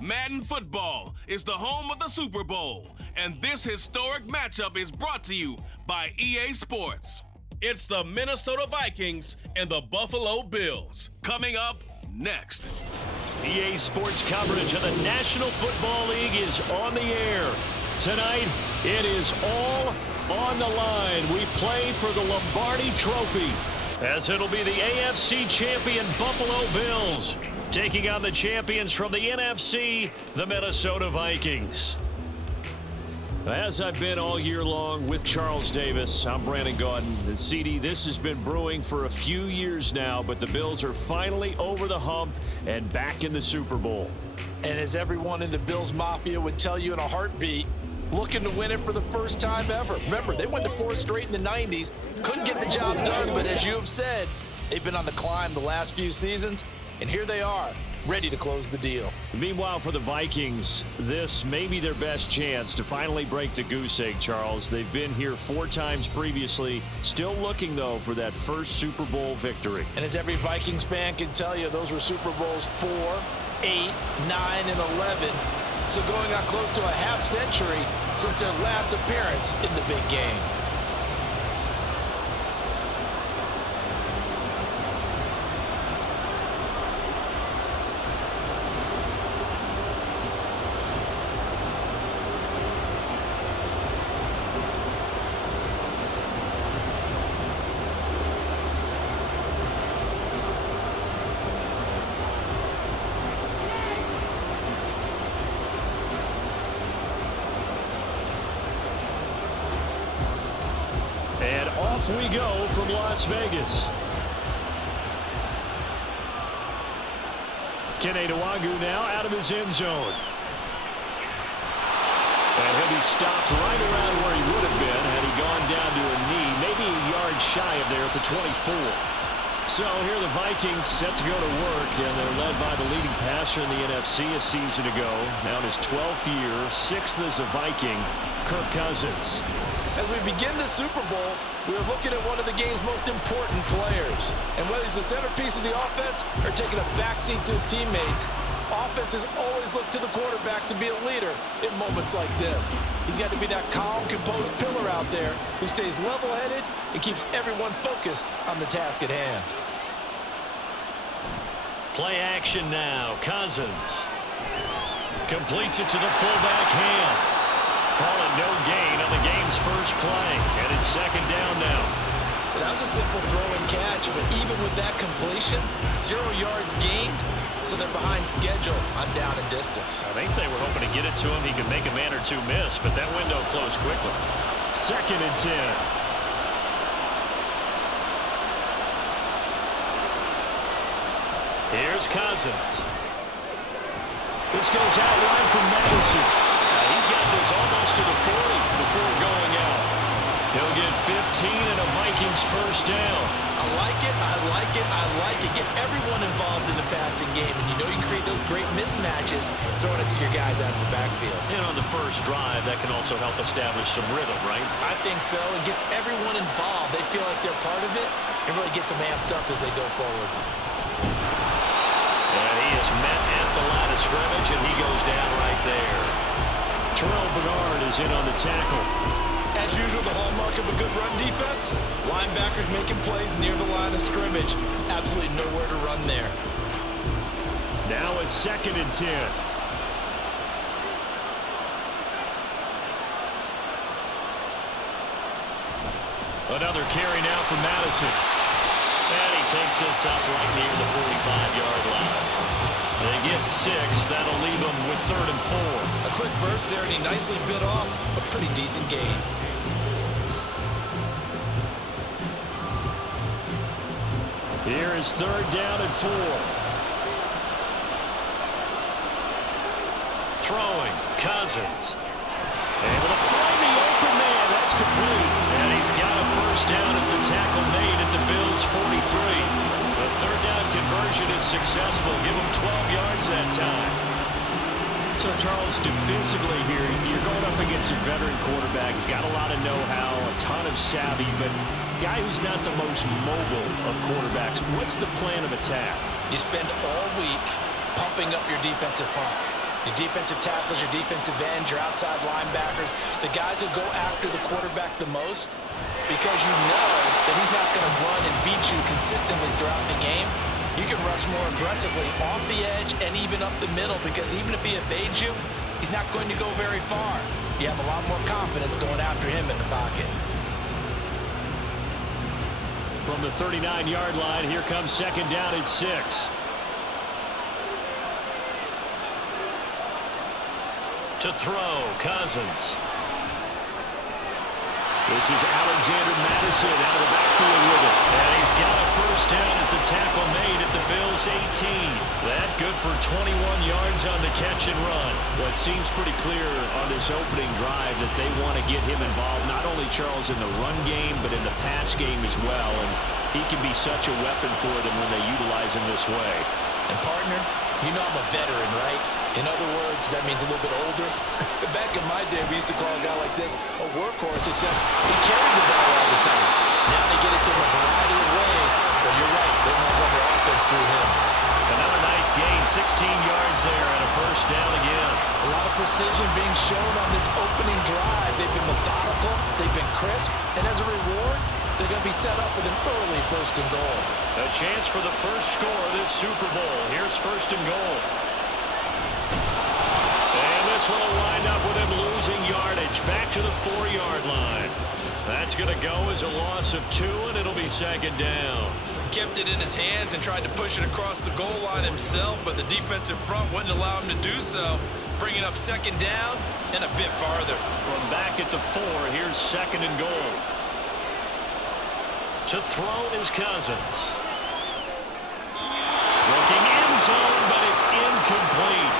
Madden football is the home of the Super Bowl, and this historic matchup is brought to you by EA Sports. It's the Minnesota Vikings and the Buffalo Bills. Coming up next. EA Sports coverage of the National Football League is on the air. Tonight, it is all on the line. We play for the Lombardi Trophy, as it'll be the AFC champion Buffalo Bills taking on the champions from the NFC, the Minnesota Vikings. As I've been all year long with Charles Davis, I'm Brandon Gaudin. And CD, this has been brewing for a few years now, but the Bills are finally over the hump and back in the Super Bowl. And as everyone in the Bills Mafia would tell you in a heartbeat, looking to win it for the first time ever. Remember, they went to 4 straight in the 90s, couldn't get the job done, but as you have said, they've been on the climb the last few seasons, and here they are, ready to close the deal. Meanwhile, for the Vikings, this may be their best chance to finally break the goose egg, Charles. They've been here 4 times previously, still looking, though, for that first Super Bowl victory. And as every Vikings fan can tell you, those were Super Bowls 4, 8, 9, and 11. So going on close to a half century since their last appearance in the big game. And off we go from Las Vegas. Kene Nwangwu now out of his end zone. And he'll be stopped right around where he would have been had he gone down to a knee, maybe a yard shy of there at the 24. So here are the Vikings set to go to work, and they're led by the leading passer in the NFC a season ago. Now in his 12th year, 6th as a Viking, Kirk Cousins. As we begin the Super Bowl, we are looking at one of the game's most important players. And whether he's the centerpiece of the offense or taking a backseat to his teammates, offenses always look to the quarterback to be a leader in moments like this. He's got to be that calm, composed pillar out there who stays level-headed and keeps everyone focused on the task at hand. Play action now. Cousins completes it to the fullback hand. Call it no gain on the game's first play, and it's 2nd down now. Well, that was a simple throw and catch, but even with that completion, 0 yards gained, so they're behind schedule on down and distance. I think they were hoping to get it to him. He could make a man or two miss, but that window closed quickly. 2nd and 10. Here's Cousins. This goes out wide from Madison. He's got this almost to the 40 before going out. He'll get 15 and a Vikings first down. I like it, I like it, I like it. Get everyone involved in the passing game, and you know you create those great mismatches throwing it to your guys out of the backfield. And on the first drive, that can also help establish some rhythm, right? I think so. It gets everyone involved. They feel like they're part of it. It really gets them amped up as they go forward. And he is met at the line of scrimmage, and he goes down right there. Terrell Bernard is in on the tackle. As usual, the hallmark of a good run defense, linebackers making plays near the line of scrimmage. Absolutely nowhere to run there. Now a 2nd and 10. Another carry now for Madison. And he takes this up right near the 45-yard line. They get 6. That'll leave them with 3rd and 4. A quick burst there, and he nicely bit off a pretty decent gain. Here is 3rd down and 4. Throwing, Cousins. Able to find the open man. That's complete. And he's got a first down as a tackle made at the Bills' 43. The 3rd down conversion is successful. Give him 12 yards that time. So, Charles, defensively here, you're going up against a veteran quarterback. He's got a lot of know-how, a ton of savvy, but a guy who's not the most mobile of quarterbacks. What's the plan of attack? You spend all week pumping up your defensive front. Your defensive tackles, your defensive ends, your outside linebackers, the guys who go after the quarterback the most, because you know that he's not going to run and beat you consistently throughout the game. You can rush more aggressively off the edge and even up the middle, because even if he evades you, he's not going to go very far. You have a lot more confidence going after him in the pocket. From the 39-yard line, here comes second down at 6. To throw, Cousins. This is Alexander Madison out of the backfield with it. And he's got a first down as the tackle made at the Bills' 18. That good for 21 yards on the catch and run. Well, it seems pretty clear on this opening drive that they want to get him involved, not only, Charles, in the run game, but in the pass game as well. And he can be such a weapon for them when they utilize him this way. And, partner, you know I'm a veteran, right? In other words, that means a little bit older. Back in my day, we used to call a guy like this a workhorse, except he carried the ball all the time. Now they get it to him a variety of ways, but you're right, they want to run their offense through him. Another nice gain, 16 yards there, and a first down again. A lot of precision being shown on this opening drive. They've been methodical, they've been crisp, and as a reward, they're going to be set up with an early first and goal. A chance for the first score of this Super Bowl. Here's first and goal. This one will wind up with him losing yardage back to the 4-yard line. That's going to go as a loss of 2, and it'll be second down. Kept it in his hands and tried to push it across the goal line himself, but the defensive front wouldn't allow him to do so, bringing up second down and a bit farther. From back at the 4, here's second and goal. To throw is Cousins. Looking end zone, but it's incomplete.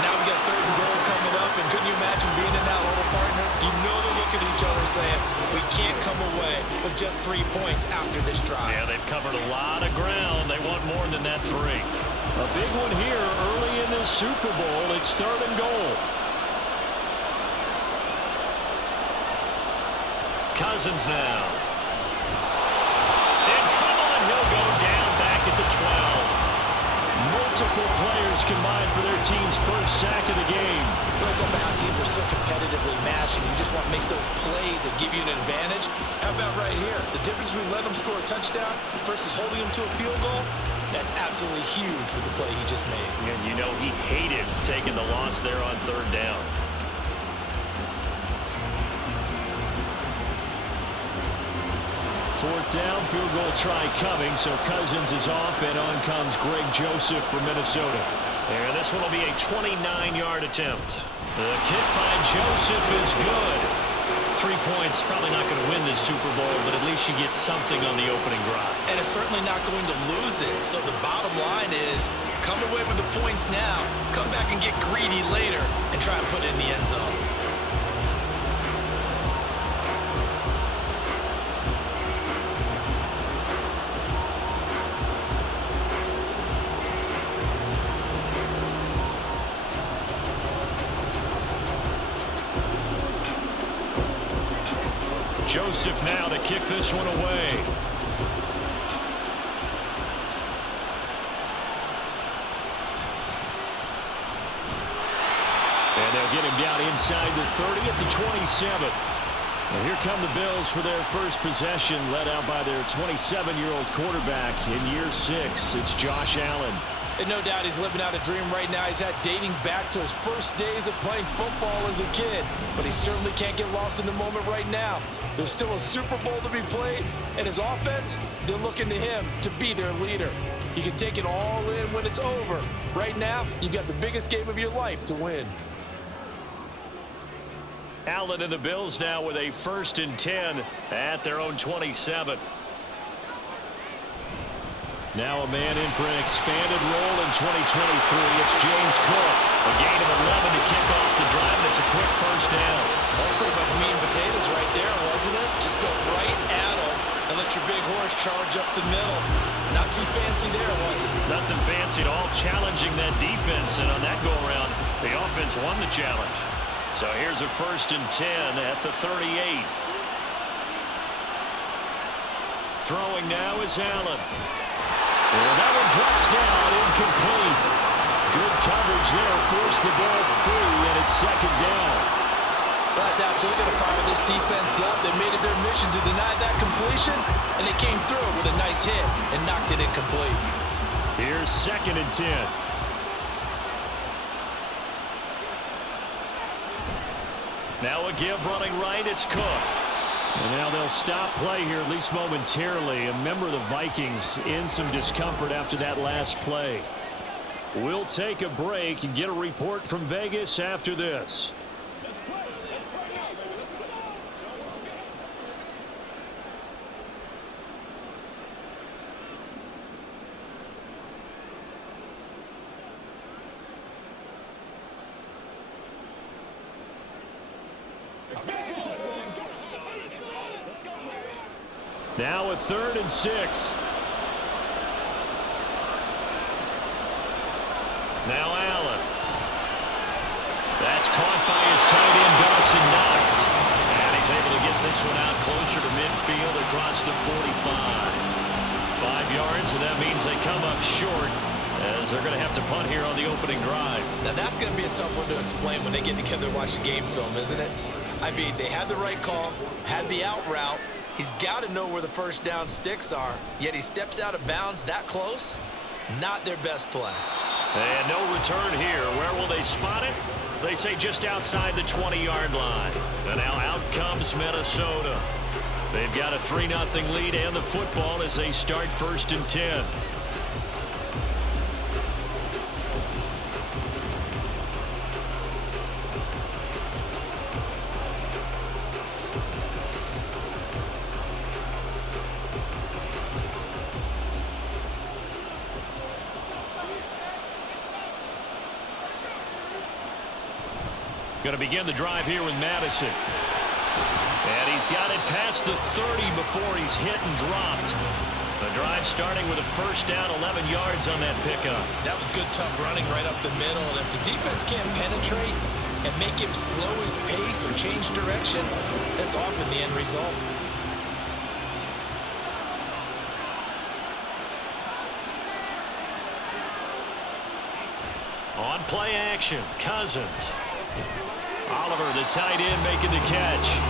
Now we got third and goal coming up, and couldn't you imagine being in that huddle, partner? You know they're looking at each other saying, we can't come away with just 3 points after this drive. Yeah, they've covered a lot of ground. They want more than that 3. A big one here early in this Super Bowl. It's third and goal. Cousins now. In trouble, and he'll go down back at the 12. Multiple players combined for their team's first sack of the game. Well, it's all about how teams are so competitively matched, and you just want to make those plays that give you an advantage. How about right here? The difference between letting them score a touchdown versus holding them to a field goal, that's absolutely huge with the play he just made. And you know he hated taking the loss there on third down. Fourth down, field goal try coming, so Cousins is off, and on comes Greg Joseph from Minnesota. And this one will be a 29-yard attempt. The kick by Joseph is good. 3 points, probably not going to win this Super Bowl, but at least you get something on the opening drive. And it's certainly not going to lose it. So the bottom line is, come away with the points now, come back and get greedy later, and try and put it in the end zone. Joseph now to kick this one away. And they'll get him down inside the 30 at the 27. And here come the Bills for their first possession, led out by their 27-year-old quarterback in year 6. It's Josh Allen. And no doubt he's living out a dream right now. He's had dating back to his first days of playing football as a kid. But he certainly can't get lost in the moment right now. There's still a Super Bowl to be played, and his offense, they're looking to him to be their leader. You can take it all in when it's over. Right now, you've got the biggest game of your life to win. Allen and the Bills now with a 1st and 10 at their own 27. Now a man in for an expanded role in 2023. It's James Cook. A gain of 11 to kick off the drive, and it's a quick first down. That's pretty much meat and potatoes right there, wasn't it? Just go right at them and let your big horse charge up the middle. Not too fancy there, was it? Nothing fancy at all, challenging that defense, and on that go-around, the offense won the challenge. So here's a 1st and 10 at the 38. Throwing now is Allen. And that one drops down, incomplete. Good coverage there, force the ball free, and it's second down. Well, that's absolutely going to fire this defense up. They made it their mission to deny that completion, and they came through with a nice hit and knocked it incomplete. Here's 2nd and 10. Now a give running right, it's Cook. And now they'll stop play here, at least momentarily. A member of the Vikings in some discomfort after that last play. We'll take a break and get a report from Vegas after this. Now a 3rd and 6. Now Allen. That's caught by his tight end, Dawson Knox. And he's able to get this one out closer to midfield across the 45. 5 yards, and that means they come up short as they're going to have to punt here on the opening drive. Now that's going to be a tough one to explain when they get together and watch the game film, isn't it? I mean, they had the right call, had the out route. He's got to know where the first down sticks are, yet he steps out of bounds that close. Not their best play. And no return here. Where will they spot it? They say just outside the 20-yard line. And now out comes Minnesota. They've got a 3-0 lead and the football as they start 1st and 10. Going to begin the drive here with Madison. And he's got it past the 30 before he's hit and dropped. The drive starting with a first down, 11 yards on that pickup. That was good, tough running right up the middle. And if the defense can't penetrate and make him slow his pace or change direction, that's often the end result. On play action, Cousins. Oliver, the tight end, making the catch.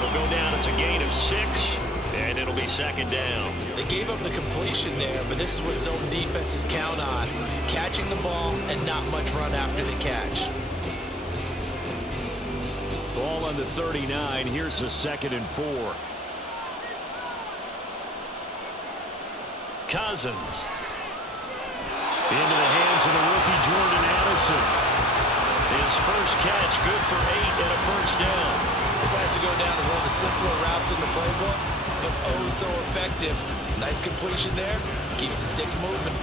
Will go down as a gain of 6, and it'll be 2nd down. They gave up the completion there, but this is what zone defenses count on. Catching the ball and not much run after the catch. Ball on the 39. Here's the 2nd and 4. Cousins. Into the hands of the rookie Jordan Addison. His first catch, good for 8 and a first down. This has to go down as one of the simpler routes in the playbook, but oh so effective. Nice completion there. Keeps the sticks moving.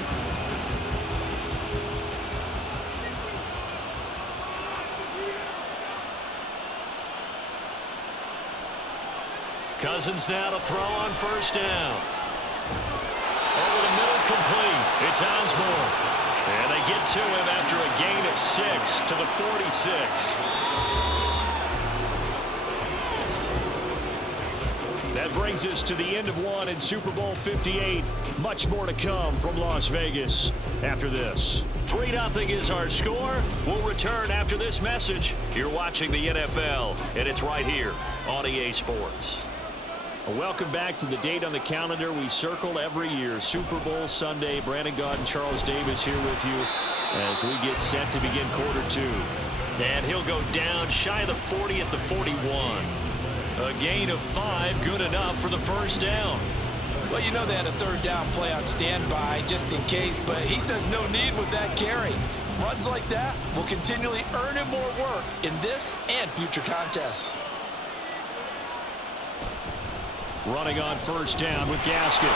Cousins now to throw on first down. Over the middle, complete. It's Osborne. And they get to him after a gain of 6 to the 46. That brings us to the end of one in Super Bowl 58. Much more to come from Las Vegas after this. 3-0 is our score. We'll return after this message. You're watching the NFL, and it's right here on EA Sports. Welcome back to the date on the calendar we circle every year. Super Bowl Sunday. Brandon Gaud and Charles Davis here with you as we get set to begin quarter 2. And he'll go down shy of the 40 at the 41. A gain of 5, good enough for the first down. Well, you know they had a 3rd down play on standby just in case, but he says no need with that carry. Runs like that will continually earn him more work in this and future contests. Running on first down with Gaskin.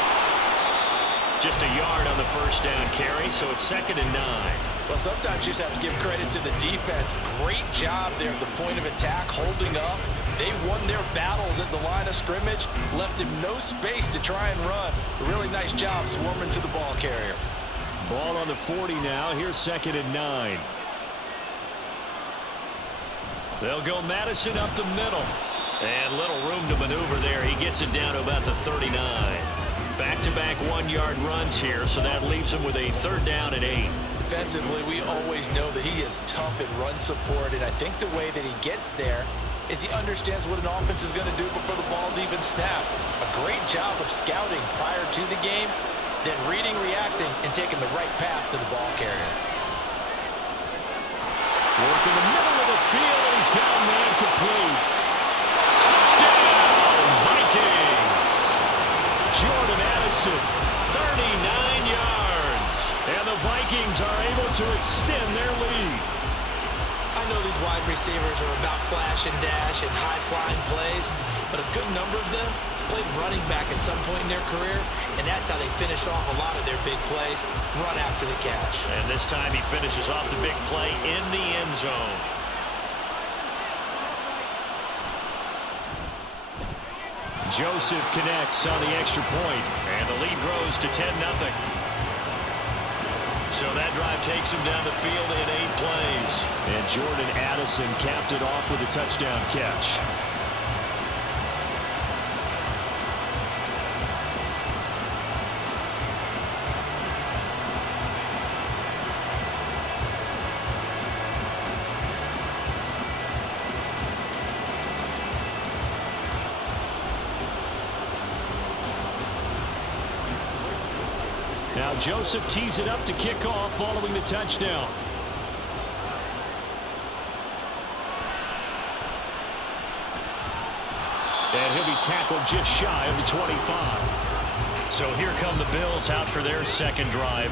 Just a yard on the first down carry, so it's 2nd and 9. Well, sometimes you just have to give credit to the defense. Great job there at the point of attack, holding up. They won their battles at the line of scrimmage, left him no space to try and run. A really nice job swarming to the ball carrier. Ball on the 40 now. Here's 2nd and 9. They'll go Madison up the middle. And little room to maneuver there. He gets it down to about the 39. back-to-back 1-yard runs here, so that leaves him with a 3rd down and 8. Defensively, we always know that he is tough at run support, and I think the way that he gets there is he understands what an offense is going to do before the ball's even snapped. A great job of scouting prior to the game, then reading, reacting, and taking the right path to the ball carrier. Work in the middle of the field, and he's got a man complete. Touchdown, Vikings! Jordan Addison, 39 yards. And the Vikings are able to extend their lead. I know these wide receivers are about flash and dash and high-flying plays, but a good number of them played running back at some point in their career, and that's how they finish off a lot of their big plays, run after the catch. And this time he finishes off the big play in the end zone. Joseph connects on the extra point, and the lead grows to 10-0. So that drive takes him down the field in 8 plays. And Jordan Addison capped it off with a touchdown catch. Now Joseph tees it up to kick off following the touchdown. And he'll be tackled just shy of the 25. So here come the Bills out for their second drive.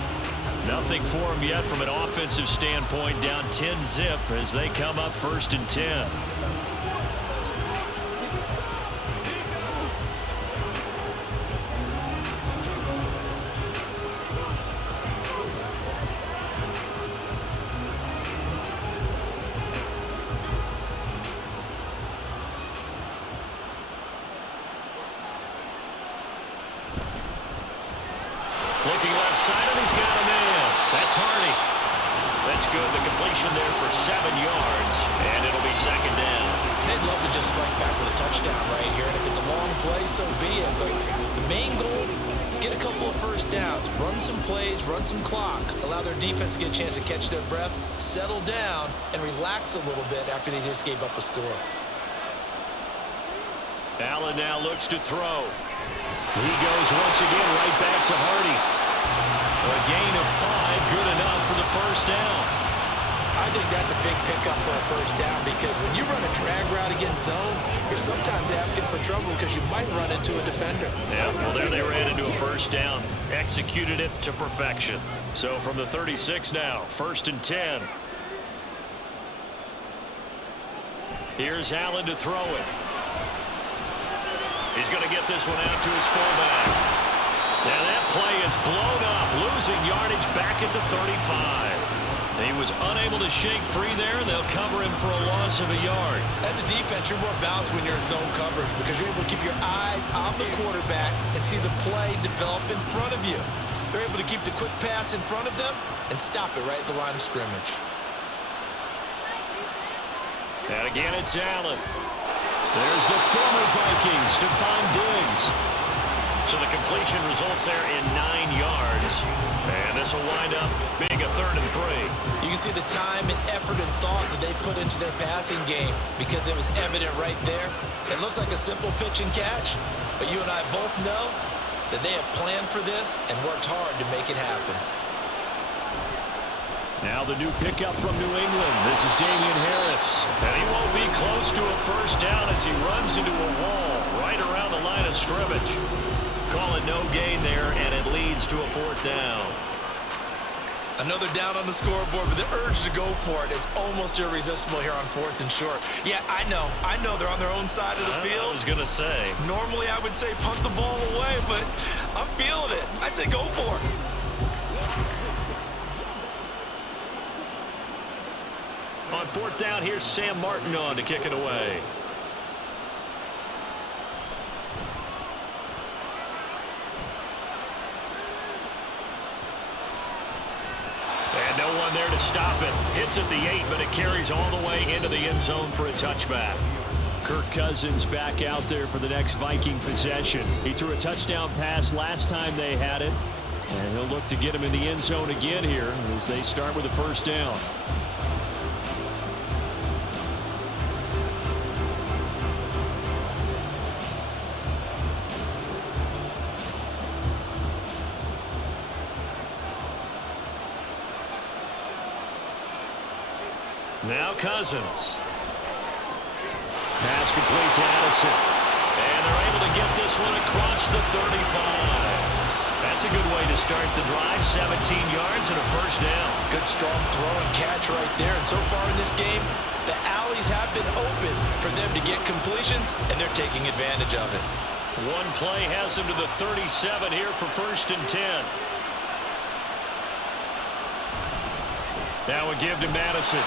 Nothing for them yet from an offensive standpoint, down 10-zip as they come up 1st and 10. Looking left side, and he's got a man. That's Hardy. That's good. The completion there for 7 yards, and it'll be 2nd down. They'd love to just strike back with a touchdown right here, and if it's a long play, so be it. But the main goal, get a couple of 1st downs, run some plays, run some clock, allow their defense to get a chance to catch their breath, settle down, and relax a little bit after they just gave up a score. Allen now looks to throw. He goes once again right back to Hardy. A gain of 5, good enough for the 1st down. I think that's a big pickup for a 1st down because when you run a drag route against zone, you're sometimes asking for trouble because you might run into a defender. Yeah, well, there they ran into a 1st down. Executed it to perfection. So from the 36 now, 1st and 10. Here's Allen to throw it. He's going to get this one out to his fullback. Now that play is blown up, losing yardage back at the 35. He was unable to shake free there, and they'll cover him for a loss of a yard. As a defense, you're more balanced when you're in zone coverage because you're able to keep your eyes on the quarterback and see the play develop in front of you. They're able to keep the quick pass in front of them and stop it right at the line of scrimmage. And again, it's Allen. There's the former Vikings, Stephon Diggs. So the completion results there in 9 yards. And this will wind up being a 3rd and 3. You can see the time and effort and thought that they put into their passing game because it was evident right there. It looks like a simple pitch and catch, but you and I both know that they have planned for this and worked hard to make it happen. Now the new pickup from New England. This is Damian Harris. And he won't be close to a 1st down as he runs into a wall right around the line of scrimmage. Call it no gain there, and it leads to a 4th down. Another down on the scoreboard, but the urge to go for it is almost irresistible here on 4th and short. Yeah, I know they're on their own side of the field. I was going to say. Normally I would say punt the ball away, but I'm feeling it. I say go for it. On 4th down, here's Sam Martin on to kick it away. And no one there to stop it. Hits at the 8, but it carries all the way into the end zone for a touchback. Kirk Cousins back out there for the next Viking possession. He threw a touchdown pass last time they had it, and he'll look to get him in the end zone again here as they start with a first down. Now Cousins. Pass complete to Addison. And they're able to get this one across the 35. That's a good way to start the drive. 17 yards and a first down. Good strong throw and catch right there. And so far in this game, the alleys have been open for them to get completions, and they're taking advantage of it. One play has them to the 37 here for 1st and 10. Now a give to Madison.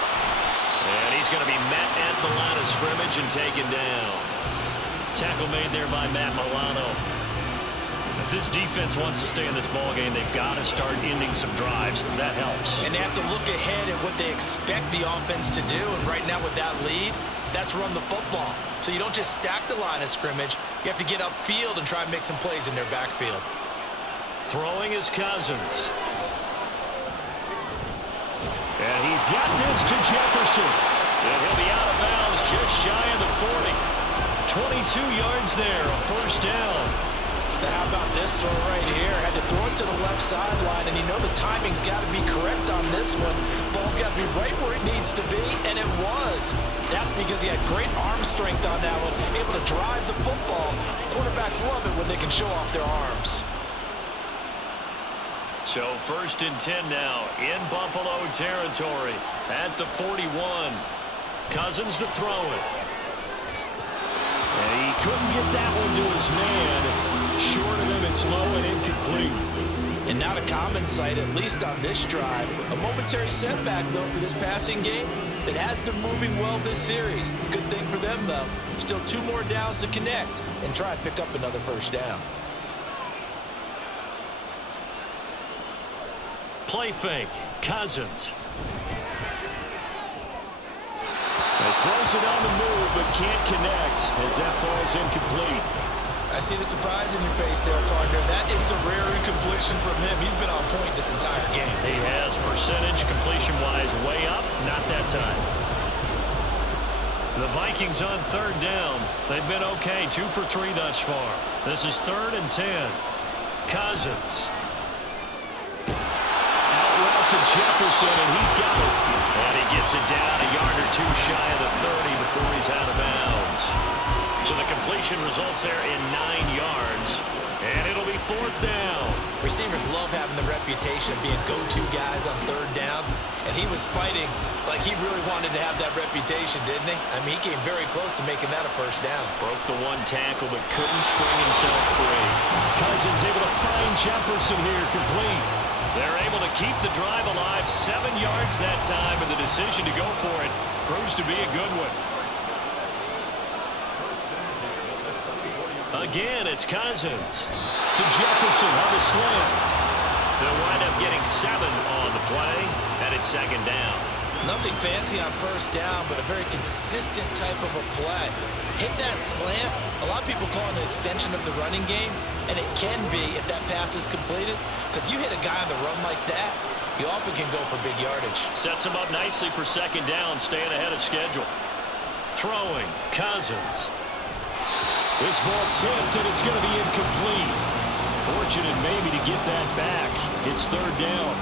And he's going to be met at the line of scrimmage and taken down. Tackle made there by Matt Milano. If this defense wants to stay in this ballgame, they've got to start ending some drives. That helps. And they have to look ahead at what they expect the offense to do. And right now with that lead, that's run the football. So you don't just stack the line of scrimmage. You have to get upfield and try and make some plays in their backfield. Throwing is Cousins. And he's got this to Jefferson. And he'll be out of bounds just shy of the 40. 22 yards there, a first down. Now how about this throw right here? Had to throw it to the left sideline, and you know the timing's got to be correct on this one. Ball's got to be right where it needs to be, and it was. That's because he had great arm strength on that one, able to drive the football. Quarterbacks love it when they can show off their arms. So 1st and 10 now in Buffalo territory at the 41. Cousins to throw it. And he couldn't get that one to his man. Short of him, it's low and incomplete. And not a common sight, at least on this drive. A momentary setback, though, for this passing game that has been moving well this series. Good thing for them, though. Still 2 more downs to connect and try and pick up another first down. Play fake. Cousins. And throws it on the move, but can't connect as that falls incomplete. I see the surprise in your face there, partner. That is a rare incompletion from him. He's been on point this entire game. He has percentage completion-wise way up. Not that time. The Vikings on 3rd down. They've been okay. 2 for 3 thus far. This is 3rd and 10. Cousins. To Jefferson, and he's got it. And he gets it down a yard or 2 shy of the 30 before he's out of bounds. So the completion results there in 9 yards. And it'll be 4th down. Receivers love having the reputation of being go-to guys on 3rd down. And he was fighting like he really wanted to have that reputation, didn't he? I mean, he came very close to making that a first down. Broke the 1 tackle, but couldn't spring himself free. Cousins able to find Jefferson here, complete. They're able to keep the drive alive. 7 yards that time, and the decision to go for it proves to be a good one. Again, it's Cousins to Jefferson on the slant. They'll wind up getting 7 on the play, and it's 2nd down. Nothing fancy on first down, but a very consistent type of a play. Hit that slant. A lot of people call it an extension of the running game, and it can be if that pass is completed, because you hit a guy on the run like that, you often can go for big yardage. Sets him up nicely for 2nd down, staying ahead of schedule. Throwing, Cousins. This ball tipped, and it's going to be incomplete. Fortunate maybe to get that back. It's 3rd down.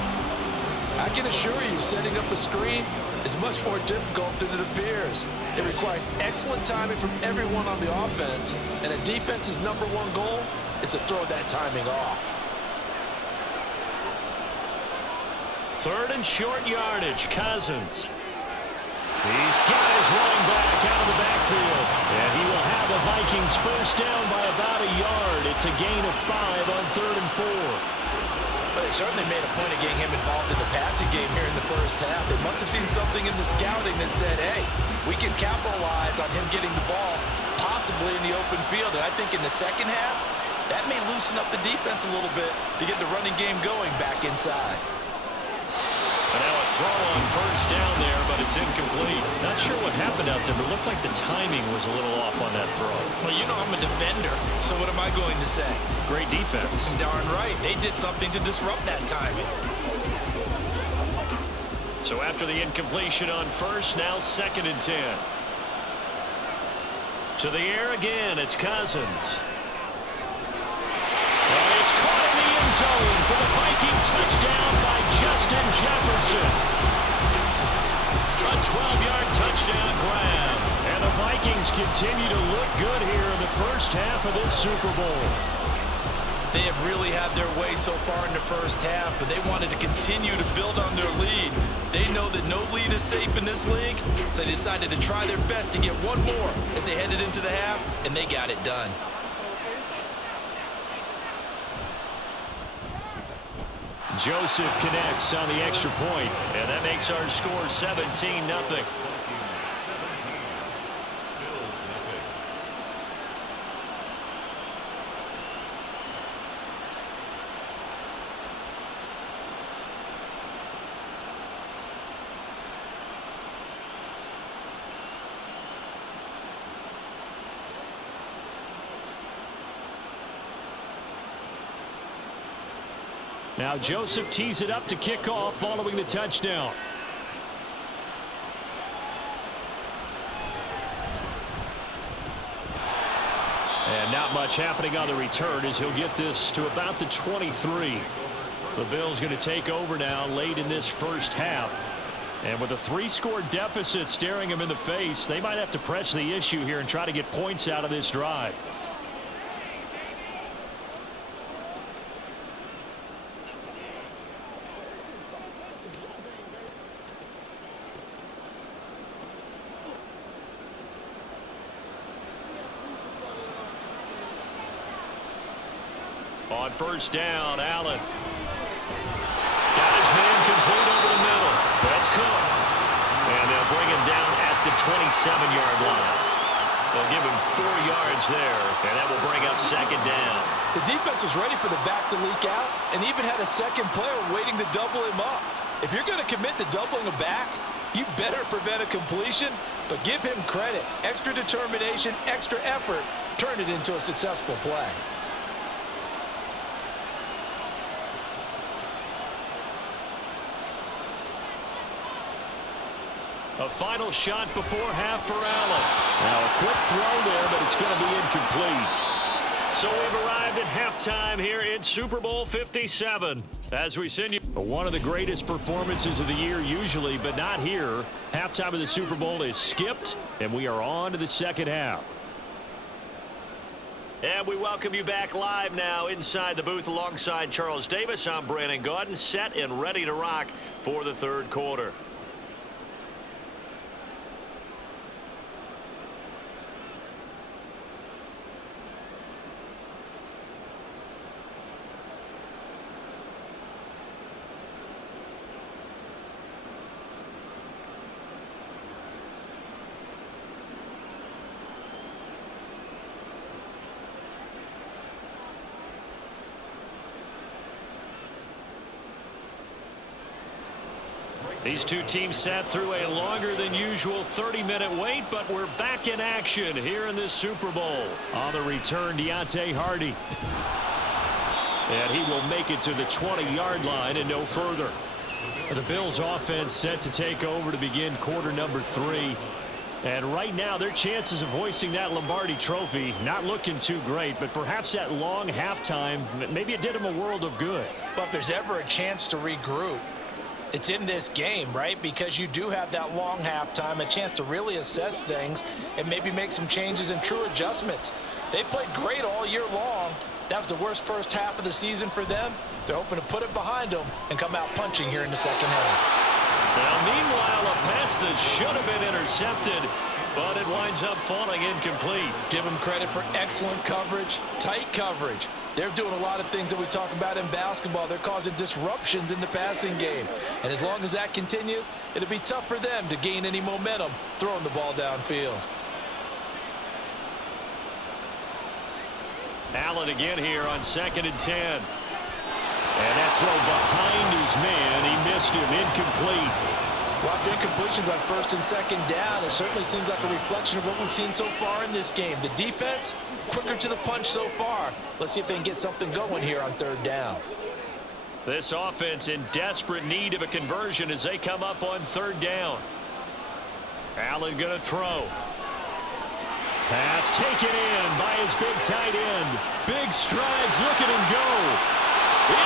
I can assure you, setting up a screen is much more difficult than it appears. It requires excellent timing from everyone on the offense, and a defense's #1 goal is to throw that timing off. 3rd and short yardage, Cousins. He's got his running back out of the backfield, and he will have the Vikings first down by about a yard. It's a gain of 5 on 3rd and 4. But they certainly made a point of getting him involved in the passing game here in the first half. They must have seen something in the scouting that said, hey, we can capitalize on him getting the ball possibly in the open field. And I think in the second half, that may loosen up the defense a little bit to get the running game going back inside. And now a throw on first down there, but it's incomplete. Not sure what happened out there, but it looked like the timing was a little off on that throw. Well, you know I'm a defender, so what am I going to say? Great defense. Darn right. They did something to disrupt that timing. So after the incompletion on first, now 2nd and 10. To the air again, it's Cousins. And it's caught in the end zone for the Viking touchdown by Justin Jefferson. A 12-yard touchdown grab. And the Vikings continue to look good here in the first half of this Super Bowl. They have really had their way so far in the first half, but they wanted to continue to build on their lead. They know that no lead is safe in this league, so they decided to try their best to get one more as they headed into the half, and they got it done. Joseph connects on the extra point, and that makes our score 17-0. Now Joseph tees it up to kick off following the touchdown. And not much happening on the return as he'll get this to about the 23. The Bills going to take over now late in this first half. And with a 3-score deficit staring him in the face, they might have to press the issue here and try to get points out of this drive. On first down, Allen. Got his man complete over the middle. That's Cook. And they'll bring him down at the 27-yard line. They'll give him 4 yards there, and that will bring up 2nd down. The defense was ready for the back to leak out and even had a second player waiting to double him up. If you're going to commit to doubling a back, you better prevent a completion, but give him credit. Extra determination, extra effort, turn it into a successful play. A final shot before half for Allen. Now a quick throw there, but it's going to be incomplete. So we've arrived at halftime here in Super Bowl 57. As we send you one of the greatest performances of the year usually, but not here. Halftime of the Super Bowl is skipped, and we are on to the second half. And we welcome you back live now inside the booth alongside Charles Davis. I'm Brandon Gaudin, set and ready to rock for the third quarter. These two teams sat through a longer than usual 30-minute wait, but we're back in action here in this Super Bowl. On the return, Deontay Hardy. And he will make it to the 20-yard line and no further. The Bills offense set to take over to begin quarter number 3. And right now, their chances of hoisting that Lombardi trophy not looking too great, but perhaps that long halftime, maybe it did them a world of good. But if there's ever a chance to regroup, it's in this game, right? Because you do have that long halftime, a chance to really assess things and maybe make some changes and true adjustments. They played great all year long. That was the worst first half of the season for them. They're hoping to put it behind them and come out punching here in the second half. Now, meanwhile, a pass that should have been intercepted, but it winds up falling incomplete. Give them credit for excellent coverage, tight coverage. They're doing a lot of things that we talk about in basketball. They're causing disruptions in the passing game. And as long as that continues, it'll be tough for them to gain any momentum throwing the ball downfield. Allen again here on 2nd and 10. And that throw behind his man. He lost him. Incomplete. Well, after incompletions on first and second down, it certainly seems like a reflection of what we've seen so far in this game. The defense, quicker to the punch so far. Let's see if they can get something going here on third down. This offense in desperate need of a conversion as they come up on third down. Allen going to throw. Pass taken in by his big tight end. Big strides, look at him go.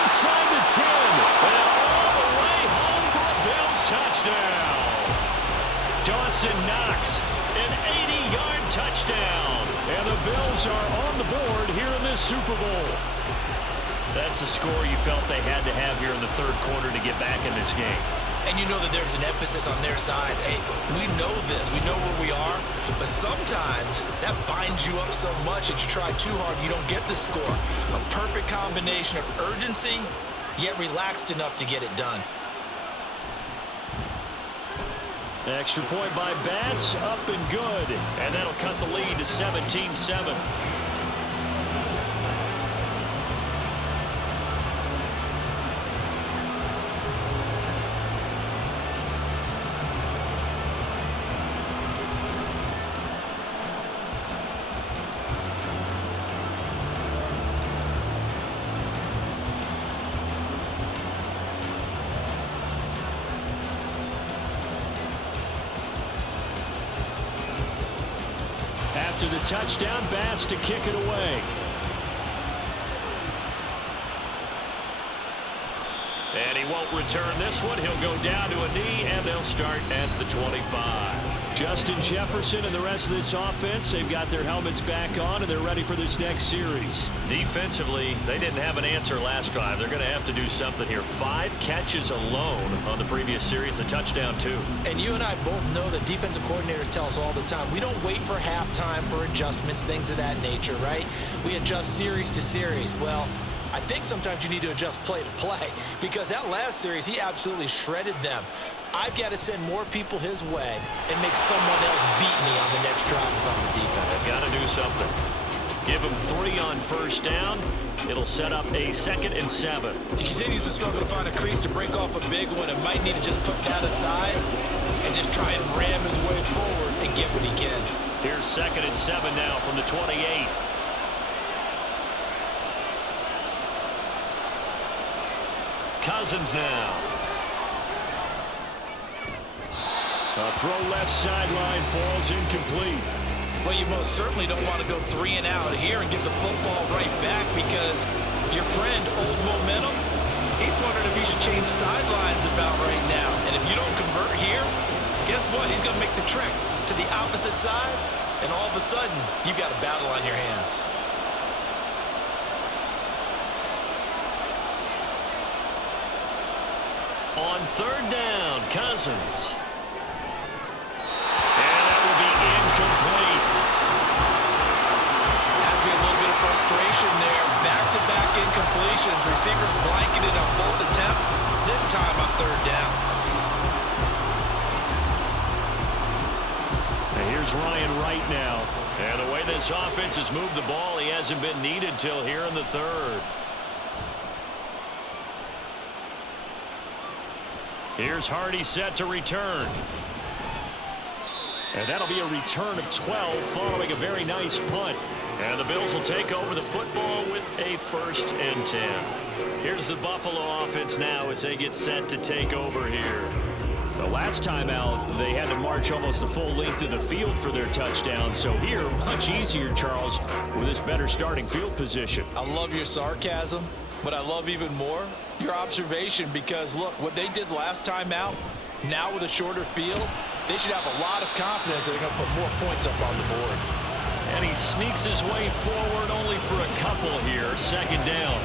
Inside the 10. And all the way home for a Bills touchdown. Dawson Knox, an 80-yard touchdown. And the Bills are on the board here in this Super Bowl. That's a score you felt they had to have here in the third quarter to get back in this game. And you know that there's an emphasis on their side. Hey, we know this. We know where we are. But sometimes that binds you up so much that you try too hard, you don't get the score. A perfect combination of urgency, yet relaxed enough to get it done. Extra point by Bass, up and good. And that'll cut the lead to 17-7. After the touchdown, Bass to kick it away. And he won't return this one. He'll go down to a knee, and they'll start at the 25. Justin Jefferson and the rest of this offense, they've got their helmets back on, and they're ready for this next series. Defensively, they didn't have an answer last drive. They're going to have to do something here. 5 catches alone on the previous series, a touchdown too. And you and I both know that defensive coordinators tell us all the time, we don't wait for halftime for adjustments, things of that nature, right? We adjust series to series. Well, I think sometimes you need to adjust play to play because that last series, he absolutely shredded them. I've got to send more people his way and make someone else beat me on the next drive if I'm the defense. Got to do something. Give him 3 on first down. It'll set up a 2nd and 7. He continues to struggle to find a crease to break off a big one and might need to just put that aside and just try and ram his way forward and get what he can. Here's 2nd and 7 now from the 28. Cousins now. A throw left sideline falls incomplete. Well, you most certainly don't want to go 3 and out here and give the football right back because your friend, Old Momentum, he's wondering if he should change sidelines about right now. And if you don't convert here, guess what? He's going to make the trek to the opposite side, and all of a sudden, you've got a battle on your hands. On third down, Cousins. And that will be incomplete. Has to be a little bit of frustration there. Back-to-back incompletions. Receivers blanketed on both attempts, this time on third down. And here's Ryan Wright now. And the way this offense has moved the ball, he hasn't been needed till here in the third. Here's Hardy set to return. And that'll be a return of 12 following a very nice punt. And the Bills will take over the football with a 1st and 10. Here's the Buffalo offense now as they get set to take over here. The last time out, they had to march almost the full length of the field for their touchdown. So here, much easier, Charles, with this better starting field position. I love your sarcasm, but I love even more your observation because, look, what they did last time out, now with a shorter field, they should have a lot of confidence that they're going to put more points up on the board. And he sneaks his way forward only for a couple here. 2nd down.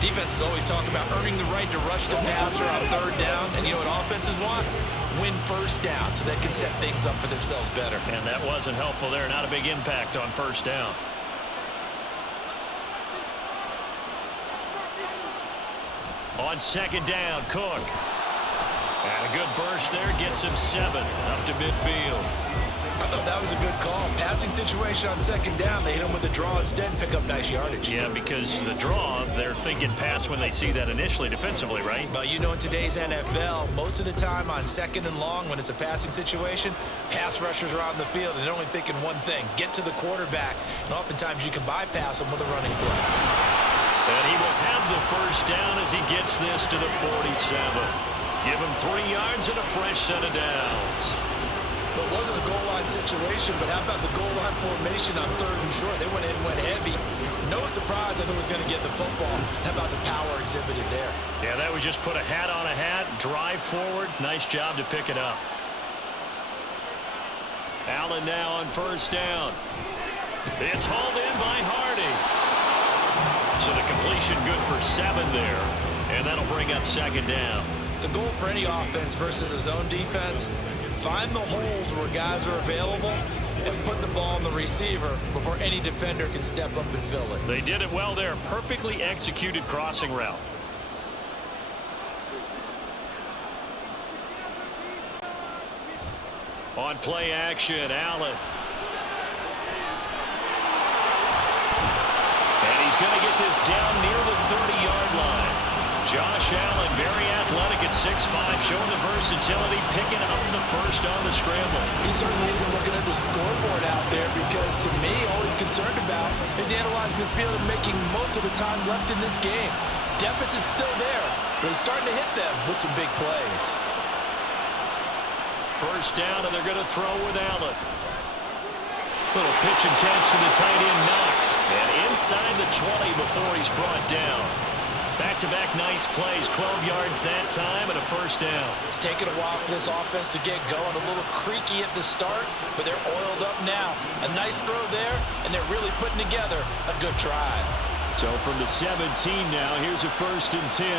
Defenses always talk about earning the right to rush the passer on third down. And you know what offenses want? Win first down so they can set things up for themselves better. And that wasn't helpful there. Not a big impact on first down. On 2nd down, Cook. And a good burst there gets him 7 up to midfield. I thought that was a good call. Passing situation on second down. They hit him with the draw instead and pick up nice yardage. Yeah, because the draw, they're thinking pass when they see that initially defensively, right? Well, you know, in today's NFL, most of the time on second and long when it's a passing situation, pass rushers are out in the field and they're only thinking one thing, get to the quarterback. And oftentimes you can bypass them with a running play. And he will have the first down as he gets this to the 47. Give him 3 yards and a fresh set of downs. It wasn't a goal line situation, but how about the goal line formation on 3rd and short? They went in and went heavy. No surprise that it was going to get the football. How about the power exhibited there? Yeah, that was just put a hat on a hat, drive forward. Nice job to pick it up. Allen now on first down. It's hauled in by Hardy. So the completion good for 7 there. And that'll bring up second down. The goal for any offense versus a zone defense, find the holes where guys are available and put the ball on the receiver before any defender can step up and fill it. They did it well there. Perfectly executed crossing route. On play action, Allen. And he's going to get this down near the 30-yard line. Josh Allen, very athletic at 6'5", showing the versatility, picking up the first on the scramble. He certainly isn't looking at the scoreboard out there because, to me, all he's concerned about is analyzing the field and making most of the time left in this game. Deficit's still there, but he's starting to hit them with some big plays. First down, and they're going to throw with Allen. Little pitch and catch to the tight end, Knox. And inside the 20 before he's brought down. Back-to-back nice plays, 12 yards that time and a first down. It's taken a while for this offense to get going. A little creaky at the start, but they're oiled up now. A nice throw there, and they're really putting together a good drive. So from the 17 now, here's a 1st and 10.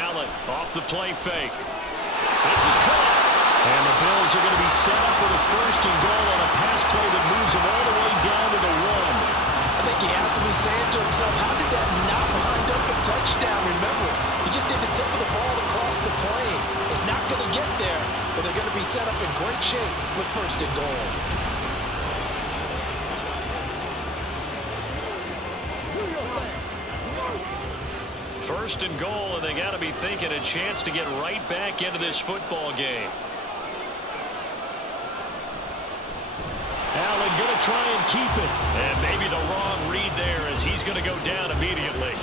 Allen off the play fake. This is caught. And the Bills are going to be set up with a 1st and goal on a pass play that moves them all the way down to the 1. I think he has to be saying to himself, how did that not wind up a touchdown? Remember, he just did the tip of the ball across the plane. It's not going to get there, but they're going to be set up in great shape with 1st and goal. First and goal, and they got to be thinking a chance to get right back into this football game. Allen going to try and keep it. And maybe the wrong read there as he's going to go down immediately.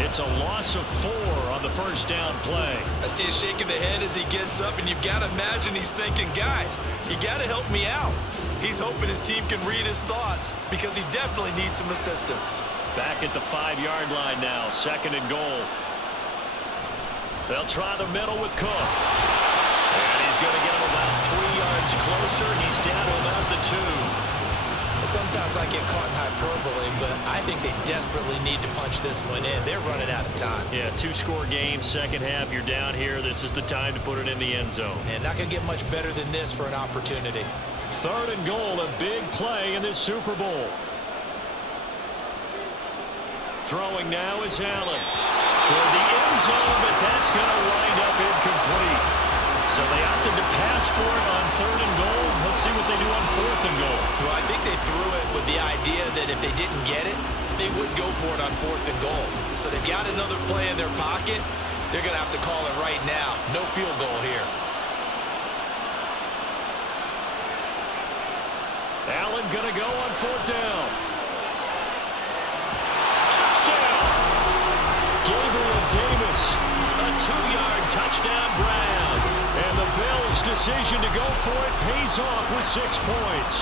It's a loss of 4 on the first down play. I see a shake of the head as he gets up, and you've got to imagine he's thinking, guys, you got to help me out. He's hoping his team can read his thoughts because he definitely needs some assistance. Back at the 5-yard line now, 2nd and goal. They'll try the middle with Cook. And he's going to get him about 3 yards closer. He's down to about the 2. Sometimes I get caught in hyperbole, but I think they desperately need to punch this one in. They're running out of time. Yeah, 2-score game, second half, you're down here. This is the time to put it in the end zone. And not going to get much better than this for an opportunity. 3rd and goal, a big play in this Super Bowl. Throwing now is Allen. Toward the end zone, but that's going to wind up incomplete. So they opted to pass for it on 3rd and goal. Let's see what they do on 4th and goal. Well, I think they threw it with the idea that if they didn't get it, they would go for it on 4th and goal. So they've got another play in their pocket. They're going to have to call it right now. No field goal here. Allen going to go on 4th down. Touchdown! Gabriel Davis, a 2-yard touchdown grab. And the Bills' decision to go for it pays off with 6 points.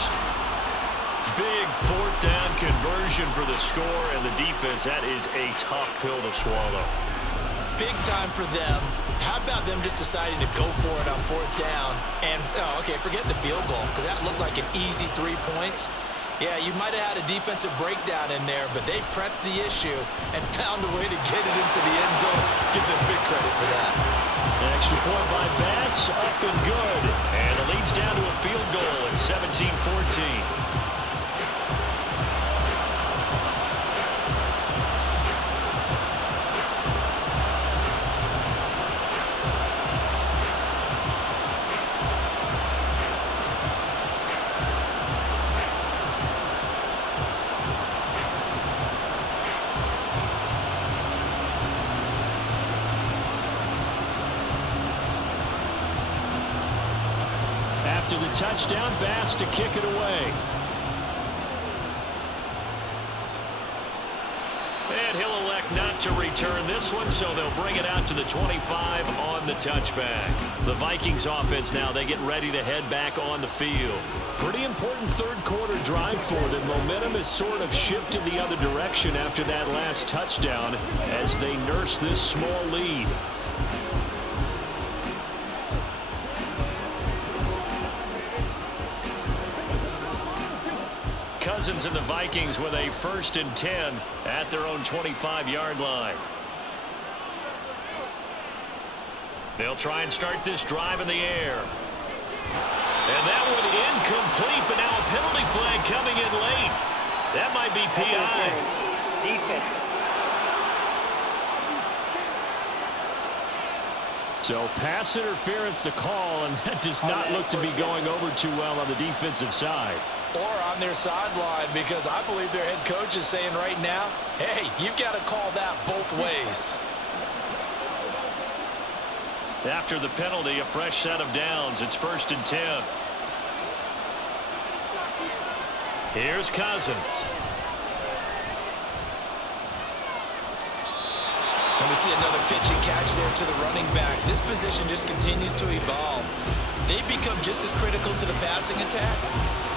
Big 4th down conversion for the score, and the defense, that is a tough pill to swallow. Big time for them. How about them just deciding to go for it on 4th down? And, okay, forget the field goal, because that looked like an easy 3 points. Yeah, you might have had a defensive breakdown in there, but they pressed the issue and found a way to get it into the end zone. Give them big credit for that. An extra point by Bass, up and good. And it leads down to a field goal at 17-14. After the touchdown, Bass to kick it away. And he'll elect not to return this one, so they'll bring it out to the 25 on the touchback. The Vikings offense now, they get ready to head back on the field. Pretty important third quarter drive for them. Momentum has sort of shifted the other direction after that last touchdown as they nurse this small lead. Cousins and the Vikings with a 1st and 10 at their own 25-yard line. They'll try and start this drive in the air. And that one incomplete, but now a penalty flag coming in late. That might be PI. Defense. So pass interference the call, and that does not look to be going over too well on the defensive side. Or on their sideline, because I believe their head coach is saying right now, hey, you've got to call that both ways. After the penalty, a fresh set of downs. It's 1st and 10. Here's Cousins. And we see another pitch and catch there to the running back. This position just continues to evolve. They become just as critical to the passing attack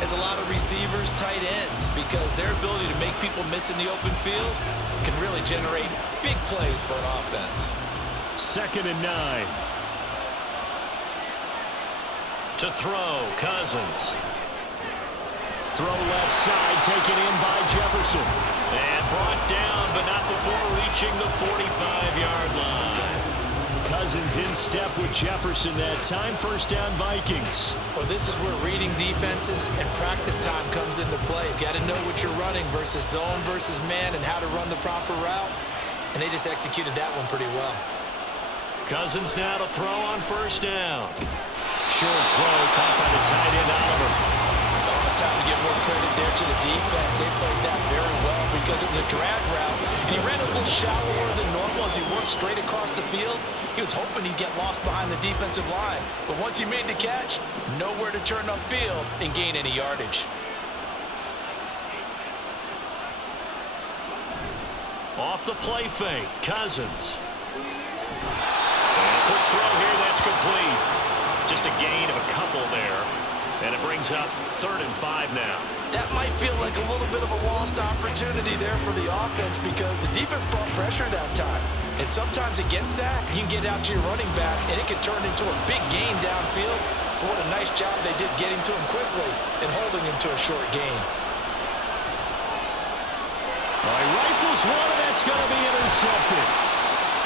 as a lot of receivers, tight ends, because their ability to make people miss in the open field can really generate big plays for an offense. 2nd and 9. To throw, Cousins. Throw left side, taken in by Jefferson. And brought down, but not before reaching the 45-yard line. Cousins in step with Jefferson that time. 1st down, Vikings. Well, this is where reading defenses and practice time comes into play. You've got to know what you're running versus zone versus man and how to run the proper route. And they just executed that one pretty well. Cousins now to throw on 1st down. Short throw caught by the tight end, Oliver. It's time to give more credit there to the defense. They played that very well because it was a drag route, and he ran a little shallower than normal as he worked straight across the field. He was hoping he'd get lost behind the defensive line, but once he made the catch, nowhere to turn upfield and gain any yardage. Off the play fake, Cousins. And a quick throw here, that's complete. Just a gain of a couple there. And it brings up 3rd and 5 now. That might feel like a little bit of a lost opportunity there for the offense because the defense brought pressure that time. And sometimes against that, you can get out to your running back, and it can turn into a big gain downfield. But what a nice job they did getting to him quickly and holding him to a short gain. All right, rifles one, and that's going to be intercepted.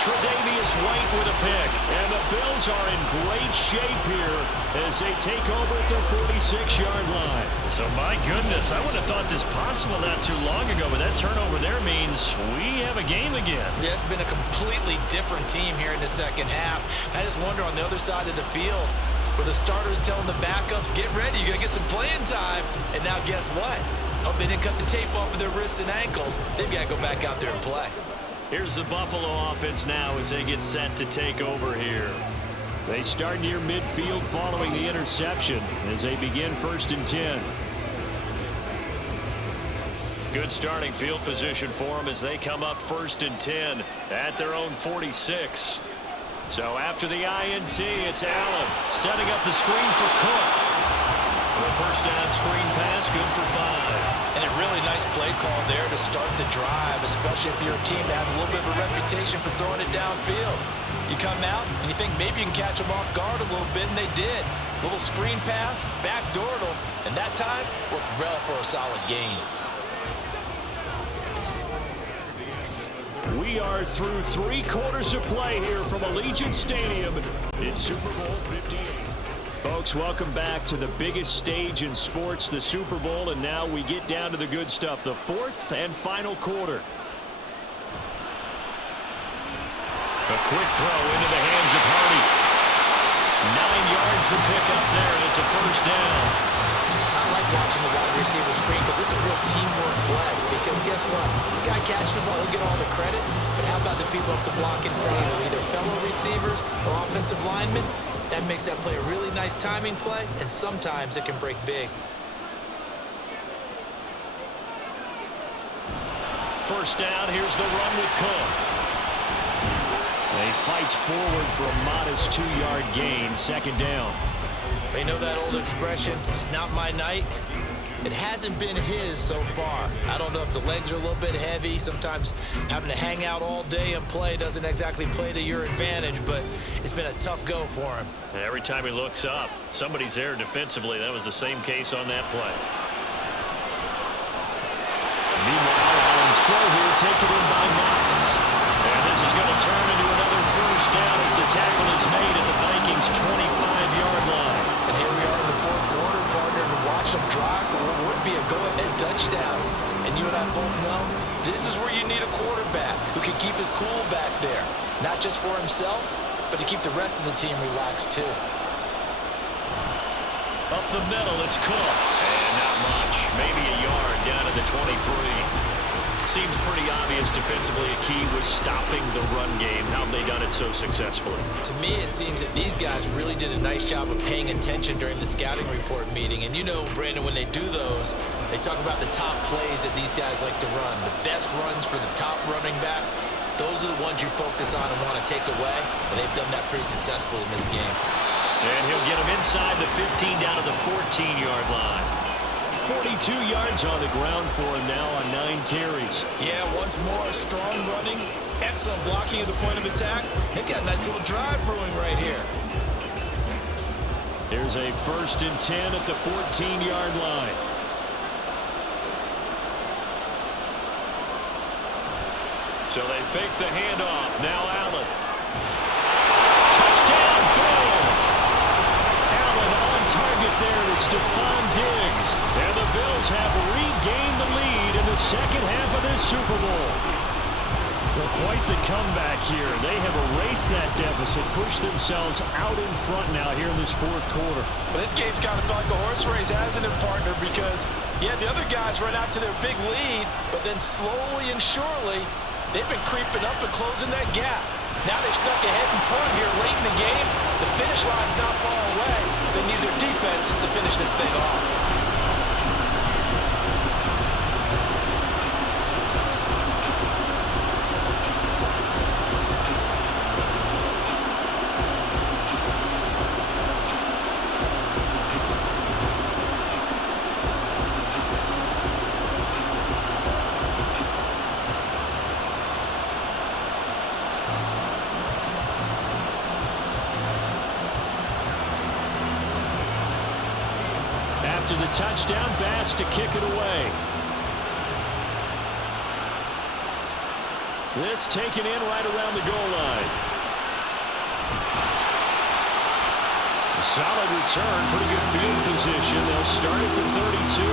Tre'Davious White with a pick, and the Bills are in great shape here as they take over at their 46-yard line. So, my goodness, I would have thought this possible not too long ago, but that turnover there means we have a game again. Yeah, it's been a completely different team here in the second half. I just wonder on the other side of the field where the starters telling the backups, get ready, you're going to get some playing time. And now guess what? Hope they didn't cut the tape off of their wrists and ankles. They've got to go back out there and play. Here's the Buffalo offense now as they get set to take over here. They start near midfield following the interception as they begin 1st and 10. Good starting field position for them as they come up 1st and 10 at their own 46. So after the INT, it's Allen setting up the screen for Cook. A 1st down screen pass, good for 5. And a really nice play call there to start the drive, especially if you're a team that has a little bit of a reputation for throwing it downfield. You come out and you think maybe you can catch them off guard a little bit, and they did. Little screen pass, backdoored them, and that time worked well for a solid gain. We are through 3 quarters of play here from Allegiant Stadium. It's Super Bowl 58. Folks, welcome back to the biggest stage in sports, the Super Bowl, and now we get down to the good stuff, the 4th and final quarter. A quick throw into the hands of Hardy. 9 yards to pick up there, and it's a 1st down. I like watching the wide receiver screen because it's a real teamwork play. Because guess what? The guy catching the ball, he'll get all the credit. But how about the people up to block in front of him, either fellow receivers or offensive linemen? That makes that play a really nice timing play, and sometimes it can break big. First down, here's the run with Cook. He fights forward for a modest 2-yard gain, second down. You know that old expression, it's not my night? It hasn't been his so far. I don't know if the legs are a little bit heavy. Sometimes having to hang out all day and play doesn't exactly play to your advantage, but it's been a tough go for him. And every time he looks up, somebody's there defensively. That was the same case on that play. Meanwhile, Allen's throw here taken in by Knox. And this is going to turn into another first down as the tackle is made at the Vikings' 25-yard line. And here we are in the fourth quarter, partner, and watch them drive for what would be a go-ahead touchdown. And you and I both know this is where you need a quarterback who can keep his cool back there. Not just for himself, but to keep the rest of the team relaxed too. Up the middle, it's Cook. And not much. Maybe a yard down to the 23. Seems pretty obvious defensively a key was stopping the run game. How have they done it so successfully? To me, it seems that these guys really did a nice job of paying attention during the scouting report meeting. And you know, Brandon, when they do those, they talk about the top plays that these guys like to run. The best runs for the top running back, those are the ones you focus on and want to take away. And they've done that pretty successfully in this game. And he'll get him inside the 15 down to the 14-yard line. 42 yards on the ground for him now on 9 carries. Yeah, once more, strong running, excellent blocking at the point of attack. They've got a nice little drive brewing right here. Here's a 1st and 10 at the 14-yard line. So they fake the handoff. Now Allen. Touchdown, Bills! Allen on target there to Stephon Diggs. And the Bills have regained the lead in the second half of this Super Bowl. Well, quite the comeback here. They have erased that deficit, pushed themselves out in front now here in this fourth quarter. Well, this game's kind of felt like a horse race, hasn't it, partner? Because, yeah, the other guys run out to their big lead, but then slowly and surely, they've been creeping up and closing that gap. Now they've stuck ahead in front here late in the game. The finish line's not far away. They need their defense to finish this thing off. After the touchdown, Bass to kick it away. This taken in right around the goal line. A solid return, pretty good field position. They'll start at the 32.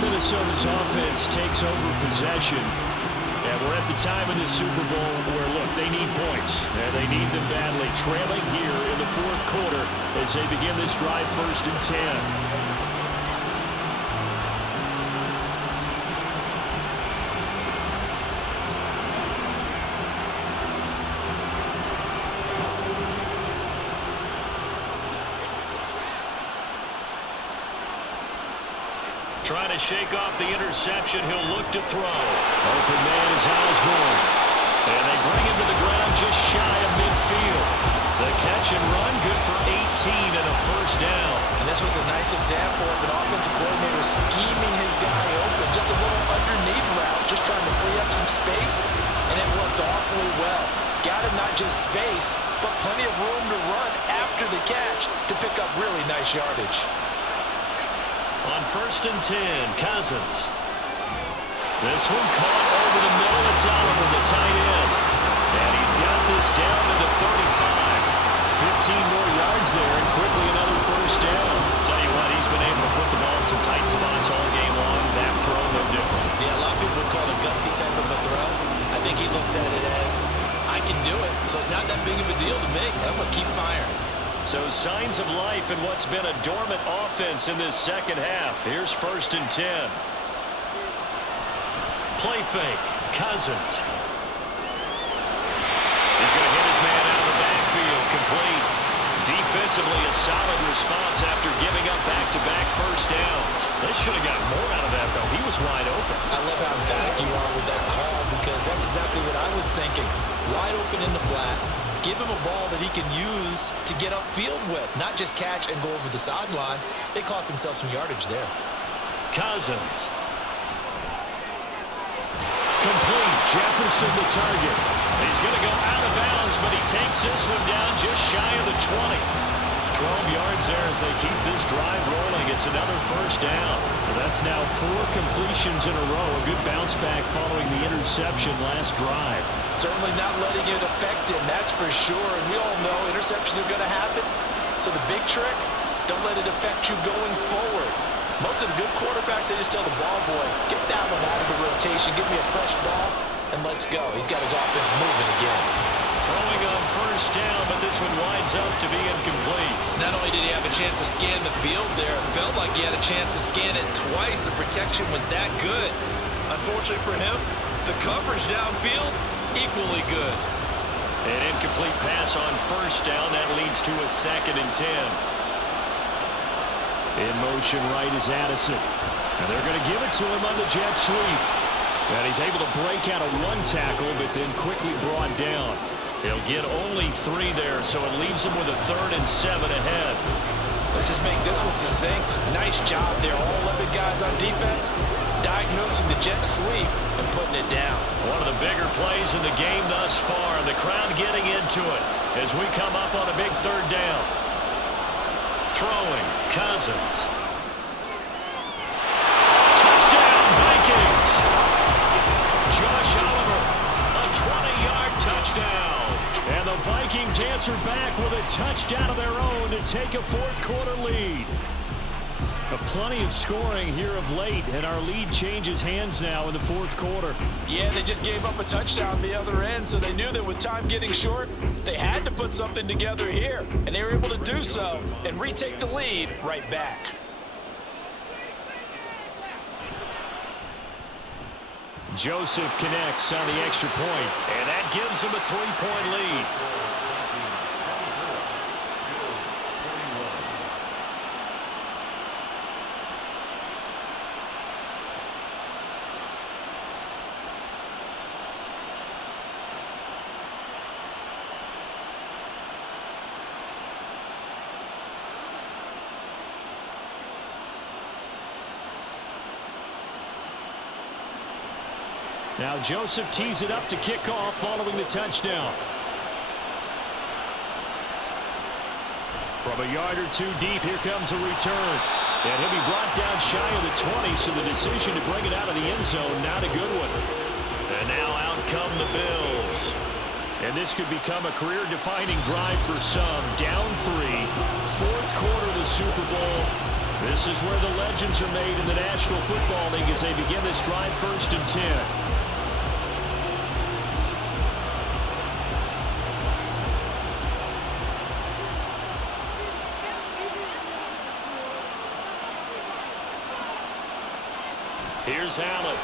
Minnesota's offense takes over possession. And we're at the time in the Super Bowl where, look, they need points. And they need them badly. Trailing here in the fourth quarter as they begin this drive 1st and 10. Trying to shake off the interception. He'll look to throw. Open man is Osborne. And they bring him to the ground just shy of midfield. The catch and run, good for 18 and a first down. And this was a nice example of an offensive coordinator scheming his guy open. Just a little underneath route, just trying to free up some space. And it worked awfully well. Got him not just space, but plenty of room to run after the catch to pick up really nice yardage. On 1st and 10, Cousins. This one caught over the middle. It's Oliver, the tight end. And he's got this down to the 35. 15 more yards there, and quickly another first down. Tell you what, he's been able to put the ball in some tight spots all game long. That throw, no different. Yeah, a lot of people would call it a gutsy type of a throw. I think he looks at it as, I can do it, so it's not that big of a deal to me. I'm going to keep firing. So signs of life in what's been a dormant offense in this second half. Here's 1st and 10. Play fake. Cousins. He's going to hit his man out of the backfield. Complete. Defensively, a solid response after giving up back-to-back first downs. They should have gotten more out of that, though. He was wide open. I love how emphatic you are with that call because that's exactly what I was thinking. Wide open in the flat. Give him a ball that he can use to get upfield with, not just catch and go over the sideline. They cost themselves some yardage there. Cousins. Complete. Jefferson the target. He's going to go out of bounds, but he takes this one down just shy of the 20. 12 yards there as they keep this drive rolling. It's another first down. That's now 4 completions in a row. A good bounce back following the interception last drive. Certainly not letting it affect him, that's for sure. And we all know interceptions are going to happen. So the big trick, don't let it affect you going forward. Most of the good quarterbacks, they just tell the ball boy, get that one out of the rotation, give me a fresh ball, and let's go. He's got his offense moving again. Throwing on first down, but this one winds up to be incomplete. Not only did he have a chance to scan the field there, it felt like he had a chance to scan it twice. The protection was that good. Unfortunately for him, the coverage downfield, equally good. An incomplete pass on first down. That leads to a 2nd and 10. In motion right is Addison. And they're going to give it to him on the jet sweep. And he's able to break out of 1 tackle, but then quickly brought down. He'll get only 3 there, so it leaves him with a 3rd and 7 ahead. Let's just make this one succinct. Nice job there. All 11 guys on defense diagnosing the jet sweep and putting it down. One of the bigger plays in the game thus far, and the crowd getting into it as we come up on a big 3rd down. Throwing, Cousins. Touchdown, Vikings! Josh Oliver, a 20-yard touchdown. And the Vikings answer back with a touchdown of their own to take a 4th quarter lead. Plenty of scoring here of late, and our lead changes hands now in the 4th quarter. Yeah, they just gave up a touchdown on the other end, so they knew that with time getting short, they had to put something together here, and they were able to do so and retake the lead right back. Joseph connects on the extra point, and that gives him a 3-point lead. Now Joseph tees it up to kick off following the touchdown. From a yard or 2 deep, here comes a return. And he'll be brought down shy of the 20, so the decision to bring it out of the end zone, not a good one. And now out come the Bills. And this could become a career-defining drive for some. Down 3, 4th quarter of the Super Bowl. This is where the legends are made in the National Football League as they begin this drive 1st and 10. Here's Allen.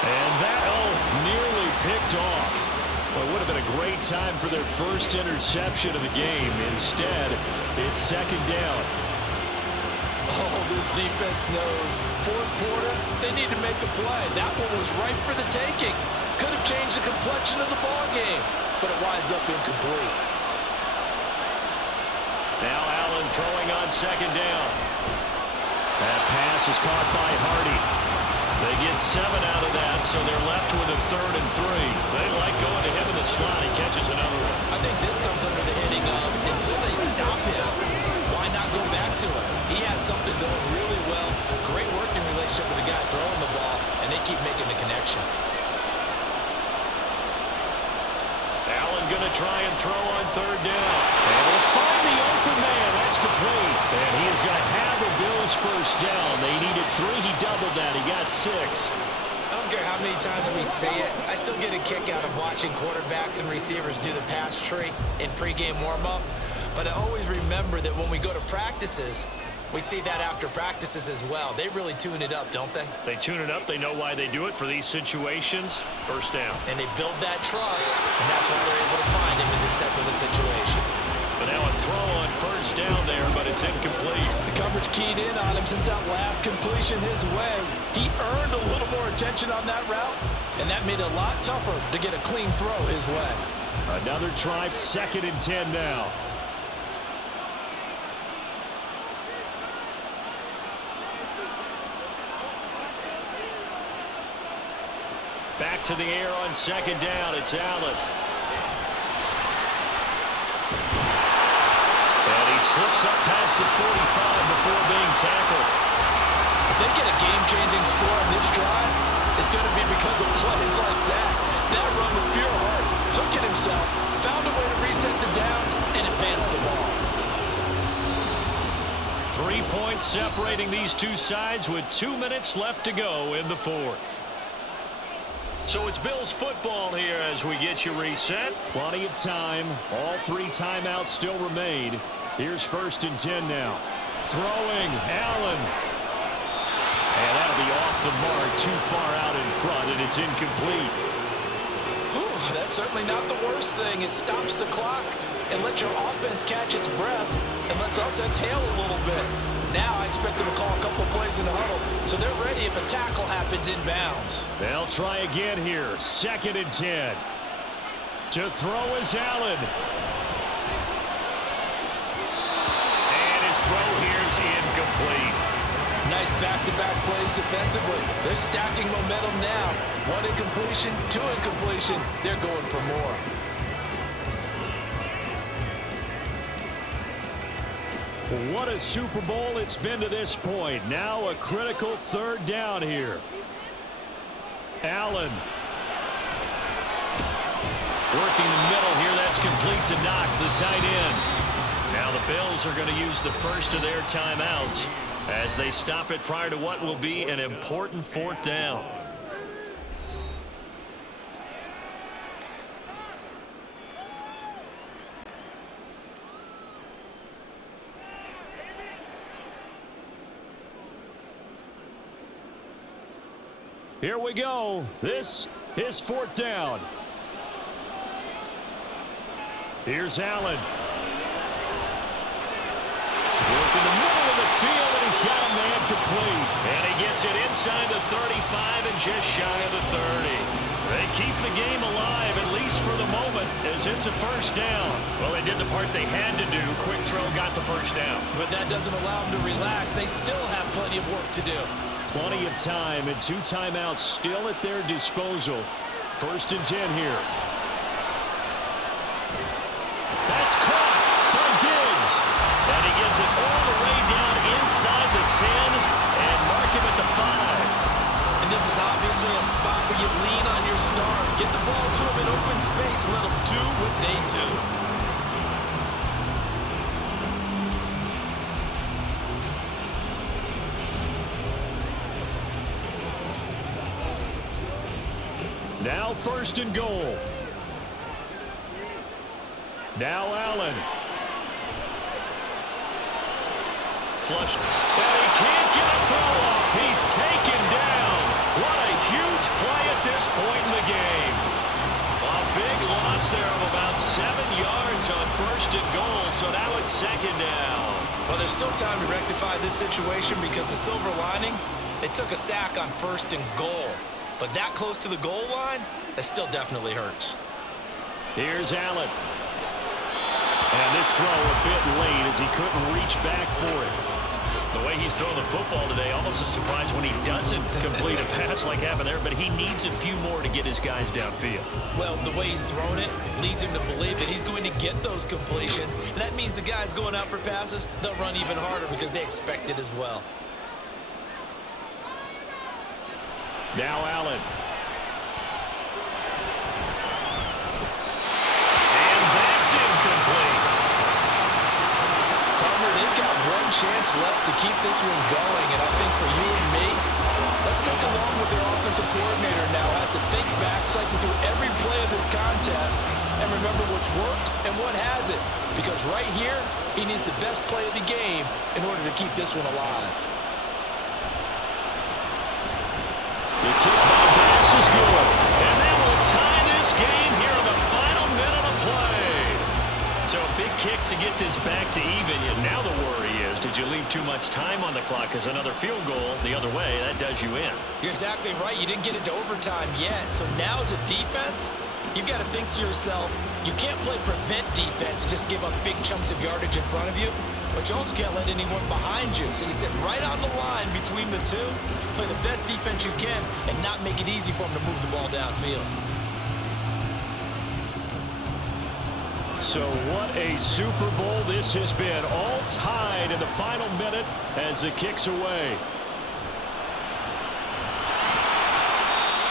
And that, nearly picked off. Well, it would have been a great time for their first interception of the game. Instead, it's 2nd down. Oh, this defense knows. 4th quarter, they need to make a play. That one was right for the taking. Could have changed the complexion of the ball game, but it winds up incomplete. Now Allen throwing on 2nd down. That pass is caught by Hardy. They get 7 out of that, so they're left with a 3rd and 3. They like going to him in the slot. He catches another one. I think this comes under the heading of until they stop him, why not go back to him? He has something going really well. Great working relationship with the guy throwing the ball, and they keep making the connection. Allen going to try and throw on 3rd down. And will find the open man. That's complete. And he is going to have a Bills first down. They needed 3. He doubled that. He got 6. don't care how many times we say it, I still get a kick out of watching quarterbacks and receivers do the pass tree in pregame warm-up. But I always remember that when we go to practices, we see that after practices as well. They really tune it up, don't they? They tune it up. They know why they do it for these situations. First down. And they build that trust, and that's why they're able to find him in this type of a situation. But now a throw on first down there, but it's incomplete. The coverage keyed in on him since that last completion his way. He earned a little more attention on that route, and that made it a lot tougher to get a clean throw his way. Another try, 2nd and 10 now. Back to the air on 2nd down. It's Allen. And he slips up past the 45 before being tackled. If they get a game-changing score on this drive, it's going to be because of plays like that. That run was pure heart. Took it himself, found a way to reset the downs, and advance the ball. 3 points separating these two sides with 2 minutes left to go in the 4th. So it's Bills football here as we get you reset. Plenty of time. All 3 timeouts still remain. Here's 1st and 10 now. Throwing, Allen. And that'll be off the mark, too far out in front, and it's incomplete. Whew, that's certainly not the worst thing. It stops the clock and lets your offense catch its breath and lets us exhale a little bit. Now I expect them to call a couple plays in the huddle, so they're ready if a tackle happens inbounds. They'll try again here. 2nd and 10. To throw is Allen. And his throw here is incomplete. Nice back-to-back plays defensively. They're stacking momentum now. 1 incompletion, 2 incompletion. They're going for more. What a Super Bowl it's been to this point. Now a critical 3rd down here. Allen. Working the middle here. That's complete to Knox, the tight end. Now the Bills are going to use the first of their timeouts as they stop it prior to what will be an important 4th down. Here we go. This is 4th down. Here's Allen. Working the middle of the field, and he's got a man complete. And he gets it inside the 35 and just shy of the 30. They keep the game alive, at least for the moment, as it's a 1st down. Well, they did the part they had to do. Quick throw got the 1st down. But that doesn't allow them to relax. They still have plenty of work to do. Plenty of time and 2 timeouts still at their disposal. 1st and 10 here. That's caught by Diggs. And he gets it all the way down inside the 10 and mark him at the 5. And this is obviously a spot where you lean on your stars. Get the ball to them in open space and let them do what they do. Now 1st and goal. Now Allen. Flush. And he can't get a throw off. He's taken down. What a huge play at this point in the game. A big loss there of about 7 yards on 1st and goal. So now it's 2nd down. Well, there's still time to rectify this situation because the silver lining, they took a sack on 1st and goal. But that close to the goal line, that still definitely hurts. Here's Allen. And this throw a bit late as he couldn't reach back for it. The way he's throwing the football today, almost a surprise when he doesn't complete a pass like happened there, but he needs a few more to get his guys downfield. Well, the way he's thrown it leads him to believe that he's going to get those completions. And that means the guys going out for passes, they'll run even harder because they expect it as well. Now Allen. And that's incomplete. Palmer, they've got one chance left to keep this one going, and I think for you and me, Let's think along with their offensive coordinator now. Has to think back, cycle through every play of this contest, and remember what's worked and what hasn't. Because right here, he needs the best play of the game in order to keep this one alive. The kick by Bass is good. And that will tie this game here in the final minute of play. So a big kick to get this back to even. And now the worry is, did you leave too much time on the clock? Because another field goal the other way, that does you in. You're exactly right. You didn't get into overtime yet. So now as a defense, you've got to think to yourself, you can't play prevent defense and just give up big chunks of yardage in front of you. But you also can't let anyone behind you. So you sit right on the line between the two, play the best defense you can, and not make it easy for them to move the ball downfield. So what a Super Bowl this has been. All tied in the final minute as the kick's away.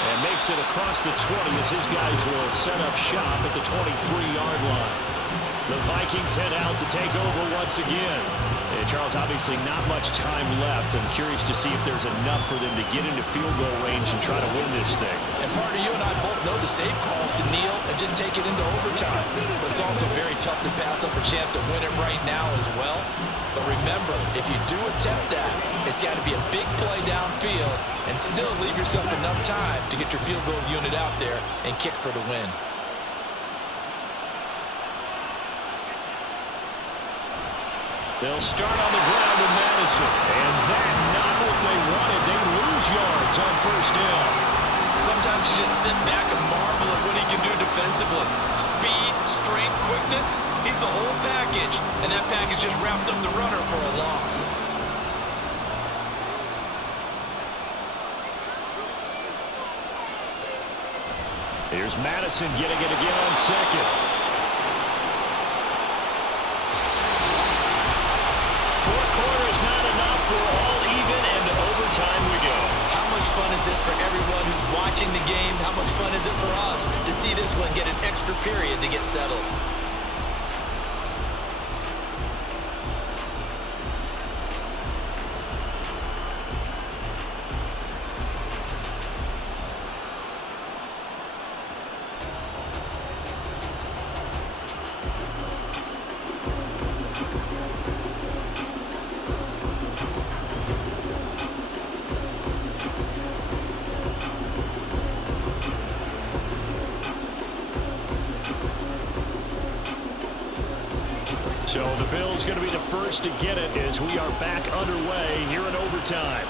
And makes it across the 20 as his guys will set up shop at the 23-yard line. The Vikings head out to take over once again. And Charles, obviously not much time left. I'm curious to see if there's enough for them to get into field goal range and try to win this thing. And partner, you and I both know the safe calls to kneel and just take it into overtime. But it's also very tough to pass up a chance to win it right now as well. But remember, if you do attempt that, it's got to be a big play downfield and still leave yourself enough time to get your field goal unit out there and kick for the win. They'll start on the ground with Madison. And that, not what they wanted. They lose yards on first down. Sometimes you just sit back and marvel at what he can do defensively. Speed, strength, quickness, he's the whole package. And that package just wrapped up the runner for a loss. Here's Madison getting it again on second. Four quarters not enough for all even, and to overtime we go. How much fun is this for everyone who's watching the game? How much fun is it for us to see this one get an extra period to get settled? So the Bills going to be the first to get it as we are back underway here in overtime.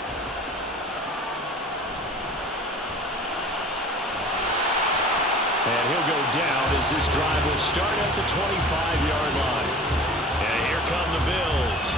And he'll go down as this drive will start at the 25-yard line. And here come the Bills.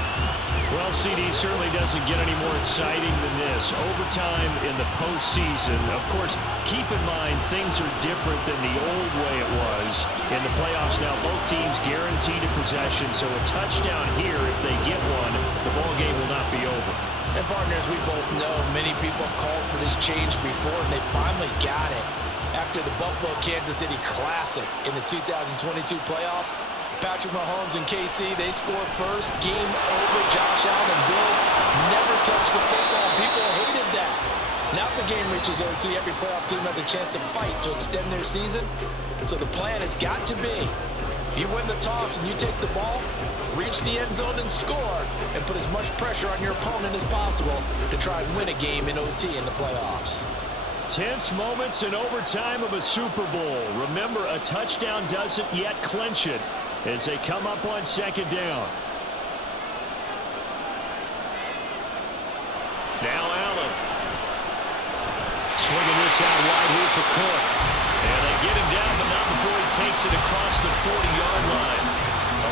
Well, CD certainly doesn't get any more exciting than this. Overtime in the postseason. Of course, keep in mind things are different than the old way it was. In the playoffs now, both teams guaranteed a possession, so a touchdown here, if they get one, the ball game will not be over. And partners, we both know many people have called for this change before, and they finally got it. After the Buffalo-Kansas City Classic in the 2022 playoffs, Patrick Mahomes and KC, they scored first. Game over. Josh Allen and Bills never touched the football. People hated that. Now the game reaches OT. Every playoff team has a chance to fight to extend their season. So the plan has got to be, if you win the toss and you take the ball, reach the end zone and score, and put as much pressure on your opponent as possible to try and win a game in OT in the playoffs. Tense moments in overtime of a Super Bowl. Remember, a touchdown doesn't yet clinch it as they come up on second down. Now Allen. Swinging this out wide here for Cook. And they get him down, but not before he takes it across the 40-yard line.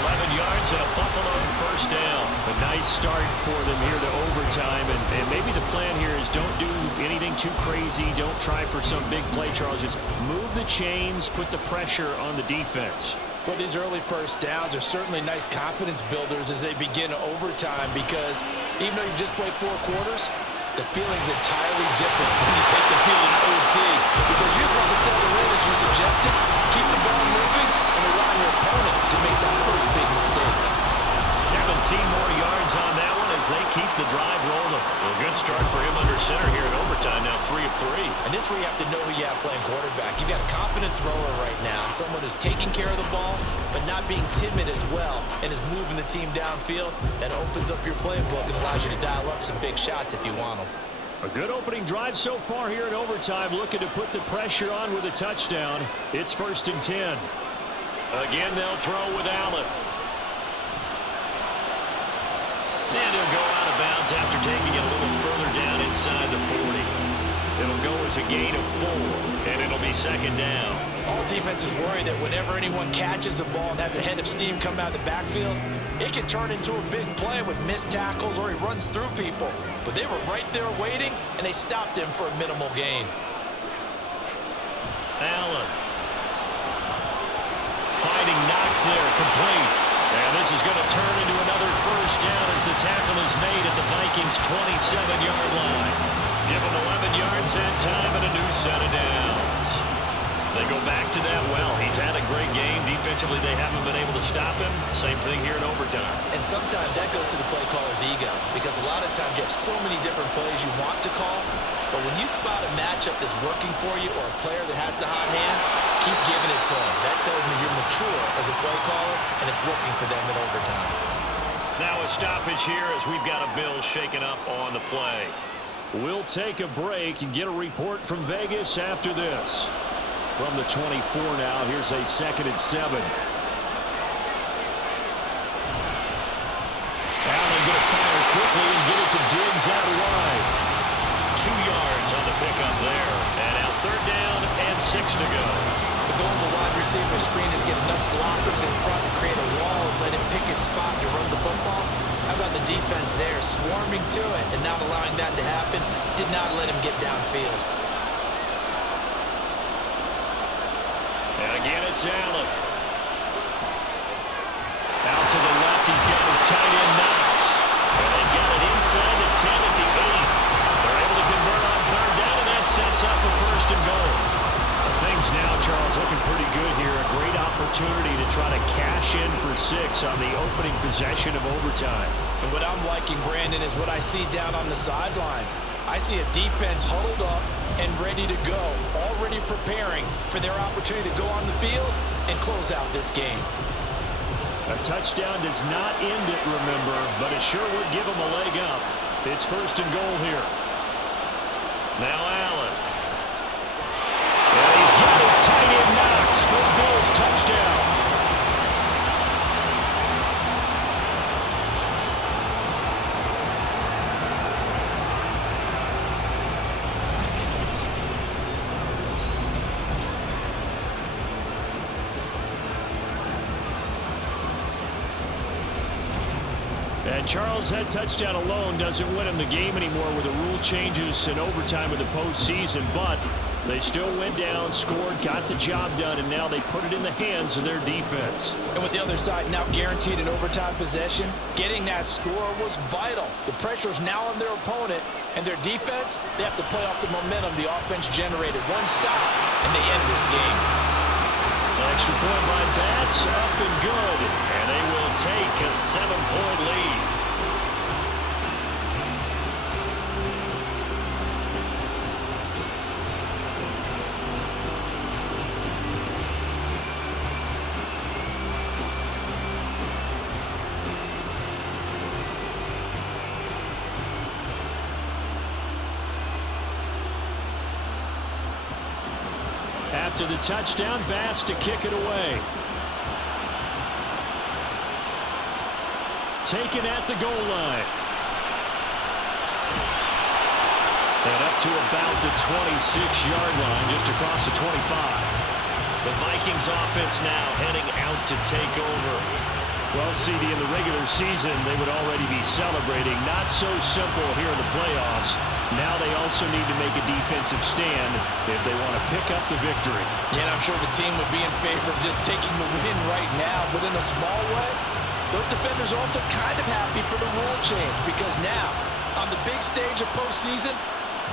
11 yards and a Buffalo first down. A nice start for them here to overtime. And maybe the plan here is don't do anything too crazy. Don't try for some big play, Charles. Just move the chains, put the pressure on the defense. Well, these early first downs are certainly nice confidence builders as they begin overtime, because even though you've just played 4 quarters, the feeling's entirely different when you take the field in OT, because you just want to settle in, as you suggested, keep the ball moving, and rely on your opponent to make that first big mistake. 17 more yards on that one as they keep the drive rolling. Well, good start for him under center here in overtime. Now 3 of 3. And this is where you have to know who you have playing quarterback. You've got a confident thrower right now, someone who's taking care of the ball, but not being timid as well, and is moving the team downfield. That opens up your playbook and allows you to dial up some big shots if you want them. A good opening drive so far here in overtime, looking to put the pressure on with a touchdown. It's 1st and 10. Again, they'll throw with Allen. And he'll go out of bounds after taking it a little further down inside the 40. It'll go as a gain of 4, and it'll be 2nd down. All defenses worry that whenever anyone catches the ball and has a head of steam coming out of the backfield, it can turn into a big play with missed tackles or he runs through people. But they were right there waiting, and they stopped him for a minimal gain. Allen. Finding Knox there, complete. And this is going to turn into another 1st down as the tackle is made at the Vikings' 27-yard line. Give him 11 yards that time and a new set of downs. They go back to that well. He's had a great game. Defensively, they haven't been able to stop him. Same thing here in overtime. And sometimes that goes to the play caller's ego, because a lot of times you have so many different plays you want to call, but when you spot a matchup that's working for you or a player that has the hot hand, keep giving it to him. That tells me you're mature as a play caller, and it's working for them in overtime. Now a stoppage here as we've got a Bill shaken up on the play. We'll take a break and get a report from Vegas after this. From the 24 now, here's a 2nd and 7. Allen going to fire quickly and get it to Diggs out wide. 2 yards on the pickup there. And now 3rd down and 6 to go. The goal of the wide receiver screen is get enough blockers in front to create a wall and let him pick his spot to run the football. How about the defense there, swarming to it and not allowing that to happen? Did not let him get downfield. And again, it's Allen. Out to the left, he's got his tight end Knox. And they've got it inside the 10 at the 8. They're able to convert on 3rd down, and that sets up a 1st and goal. Things now, Charles, looking pretty good here. A great opportunity to try to cash in for 6 on the opening possession of overtime. And what I'm liking, Brandon, is what I see down on the sidelines. I see a defense huddled up and ready to go, already preparing for their opportunity to go on the field and close out this game. A touchdown does not end it, remember, but it sure would give them a leg up. It's 1st and goal here. Now Allen. And he's got his tight end Knox for the Bills' touchdown. And Charles, that touchdown alone doesn't win him the game anymore with the rule changes in overtime of the postseason, but they still went down, scored, got the job done, and now they put it in the hands of their defense. And with the other side now guaranteed an overtime possession, getting that score was vital. The pressure is now on their opponent, and their defense, they have to play off the momentum the offense generated. One stop, and they end this game. Extra point by Bass, up and good. And they will take a 7-point lead. After the touchdown, Bass to kick it away. Taken at the goal line. And up to about the 26-yard line, just across the 25. The Vikings offense now heading out to take over. Well, CD, in the regular season, they would already be celebrating. Not so simple here in the playoffs. Now they also need to make a defensive stand if they want to pick up the victory. Yeah, and I'm sure the team would be in favor of just taking the win right now, but in a small way, those defenders are also kind of happy for the rule change, because now, on the big stage of postseason,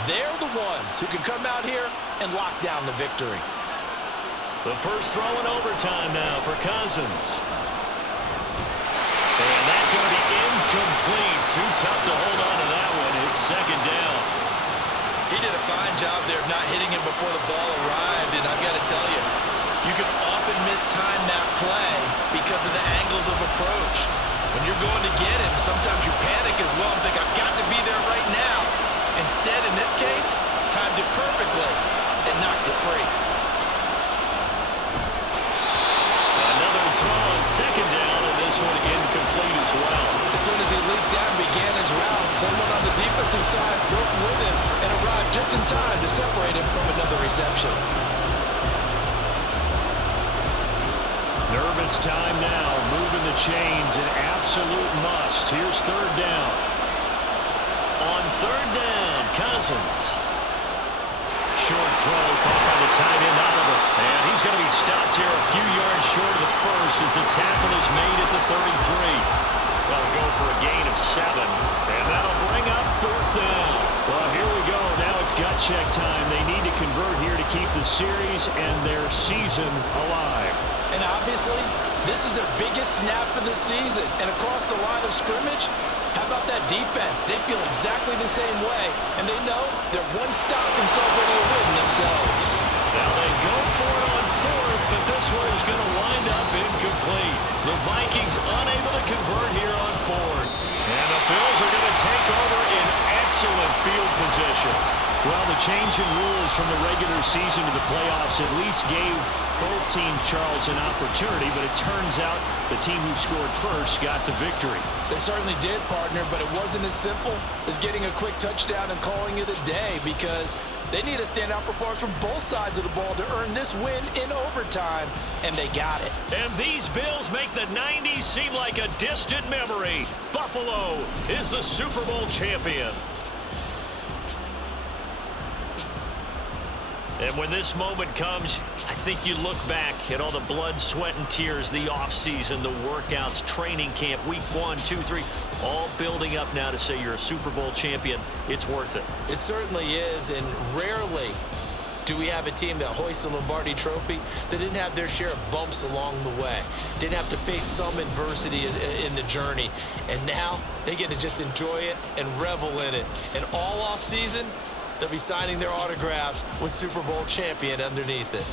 they're the ones who can come out here and lock down the victory. The first throw in overtime now for Cousins. And that's going to be incomplete. Too tough to hold on to that one. It's second down. He did a fine job there of not hitting him before the ball arrived, and I've got to tell you, you can often mistime that play because of the angles of approach. When you're going to get him, sometimes you panic as well and think, I've got to be there right now. Instead, in this case, timed it perfectly and knocked it free. Another throw on second down, and this one incomplete as well. As soon as he leaped down and began his route, someone on the defensive side broke with him and arrived just in time to separate him from another reception. Nervous time now, moving the chains, an absolute must. Here's third down. On third down, Cousins. Short throw caught by the tight end Oliver. And he's going to be stopped here a few yards short of the first as the tackle is made at the 33. Well, go for a gain of 7. And that'll bring up fourth down. Well, here we go. Now it's gut check time. They need to convert here to keep the series and their season alive. And obviously, this is their biggest snap of the season. And across the line of scrimmage, how about that defense? They feel exactly the same way. And they know they're one stop from celebrating a win themselves. Now they go for it on fourth, but this one is going to wind up incomplete. The Vikings unable to convert here on fourth. And the Bills are going to take over in excellent field position. Well, the change in rules from the regular season to the playoffs at least gave both teams, Charles, an opportunity, but it turns out the team who scored first got the victory. They certainly did, partner, but it wasn't as simple as getting a quick touchdown and calling it a day, because they need a standout performance from both sides of the ball to earn this win in overtime, and they got it. And these Bills make the 90s seem like a distant memory. Buffalo is the Super Bowl champion. And when this moment comes, I think you look back at all the blood, sweat, and tears, the offseason, the workouts, training camp, week 1, 2, 3, all building up now to say you're a Super Bowl champion. It's worth it. It certainly is, and rarely do we have a team that hoists the Lombardi Trophy that didn't have their share of bumps along the way, didn't have to face some adversity in the journey, and now they get to just enjoy it and revel in it. And all offseason, they'll be signing their autographs with Super Bowl champion underneath it.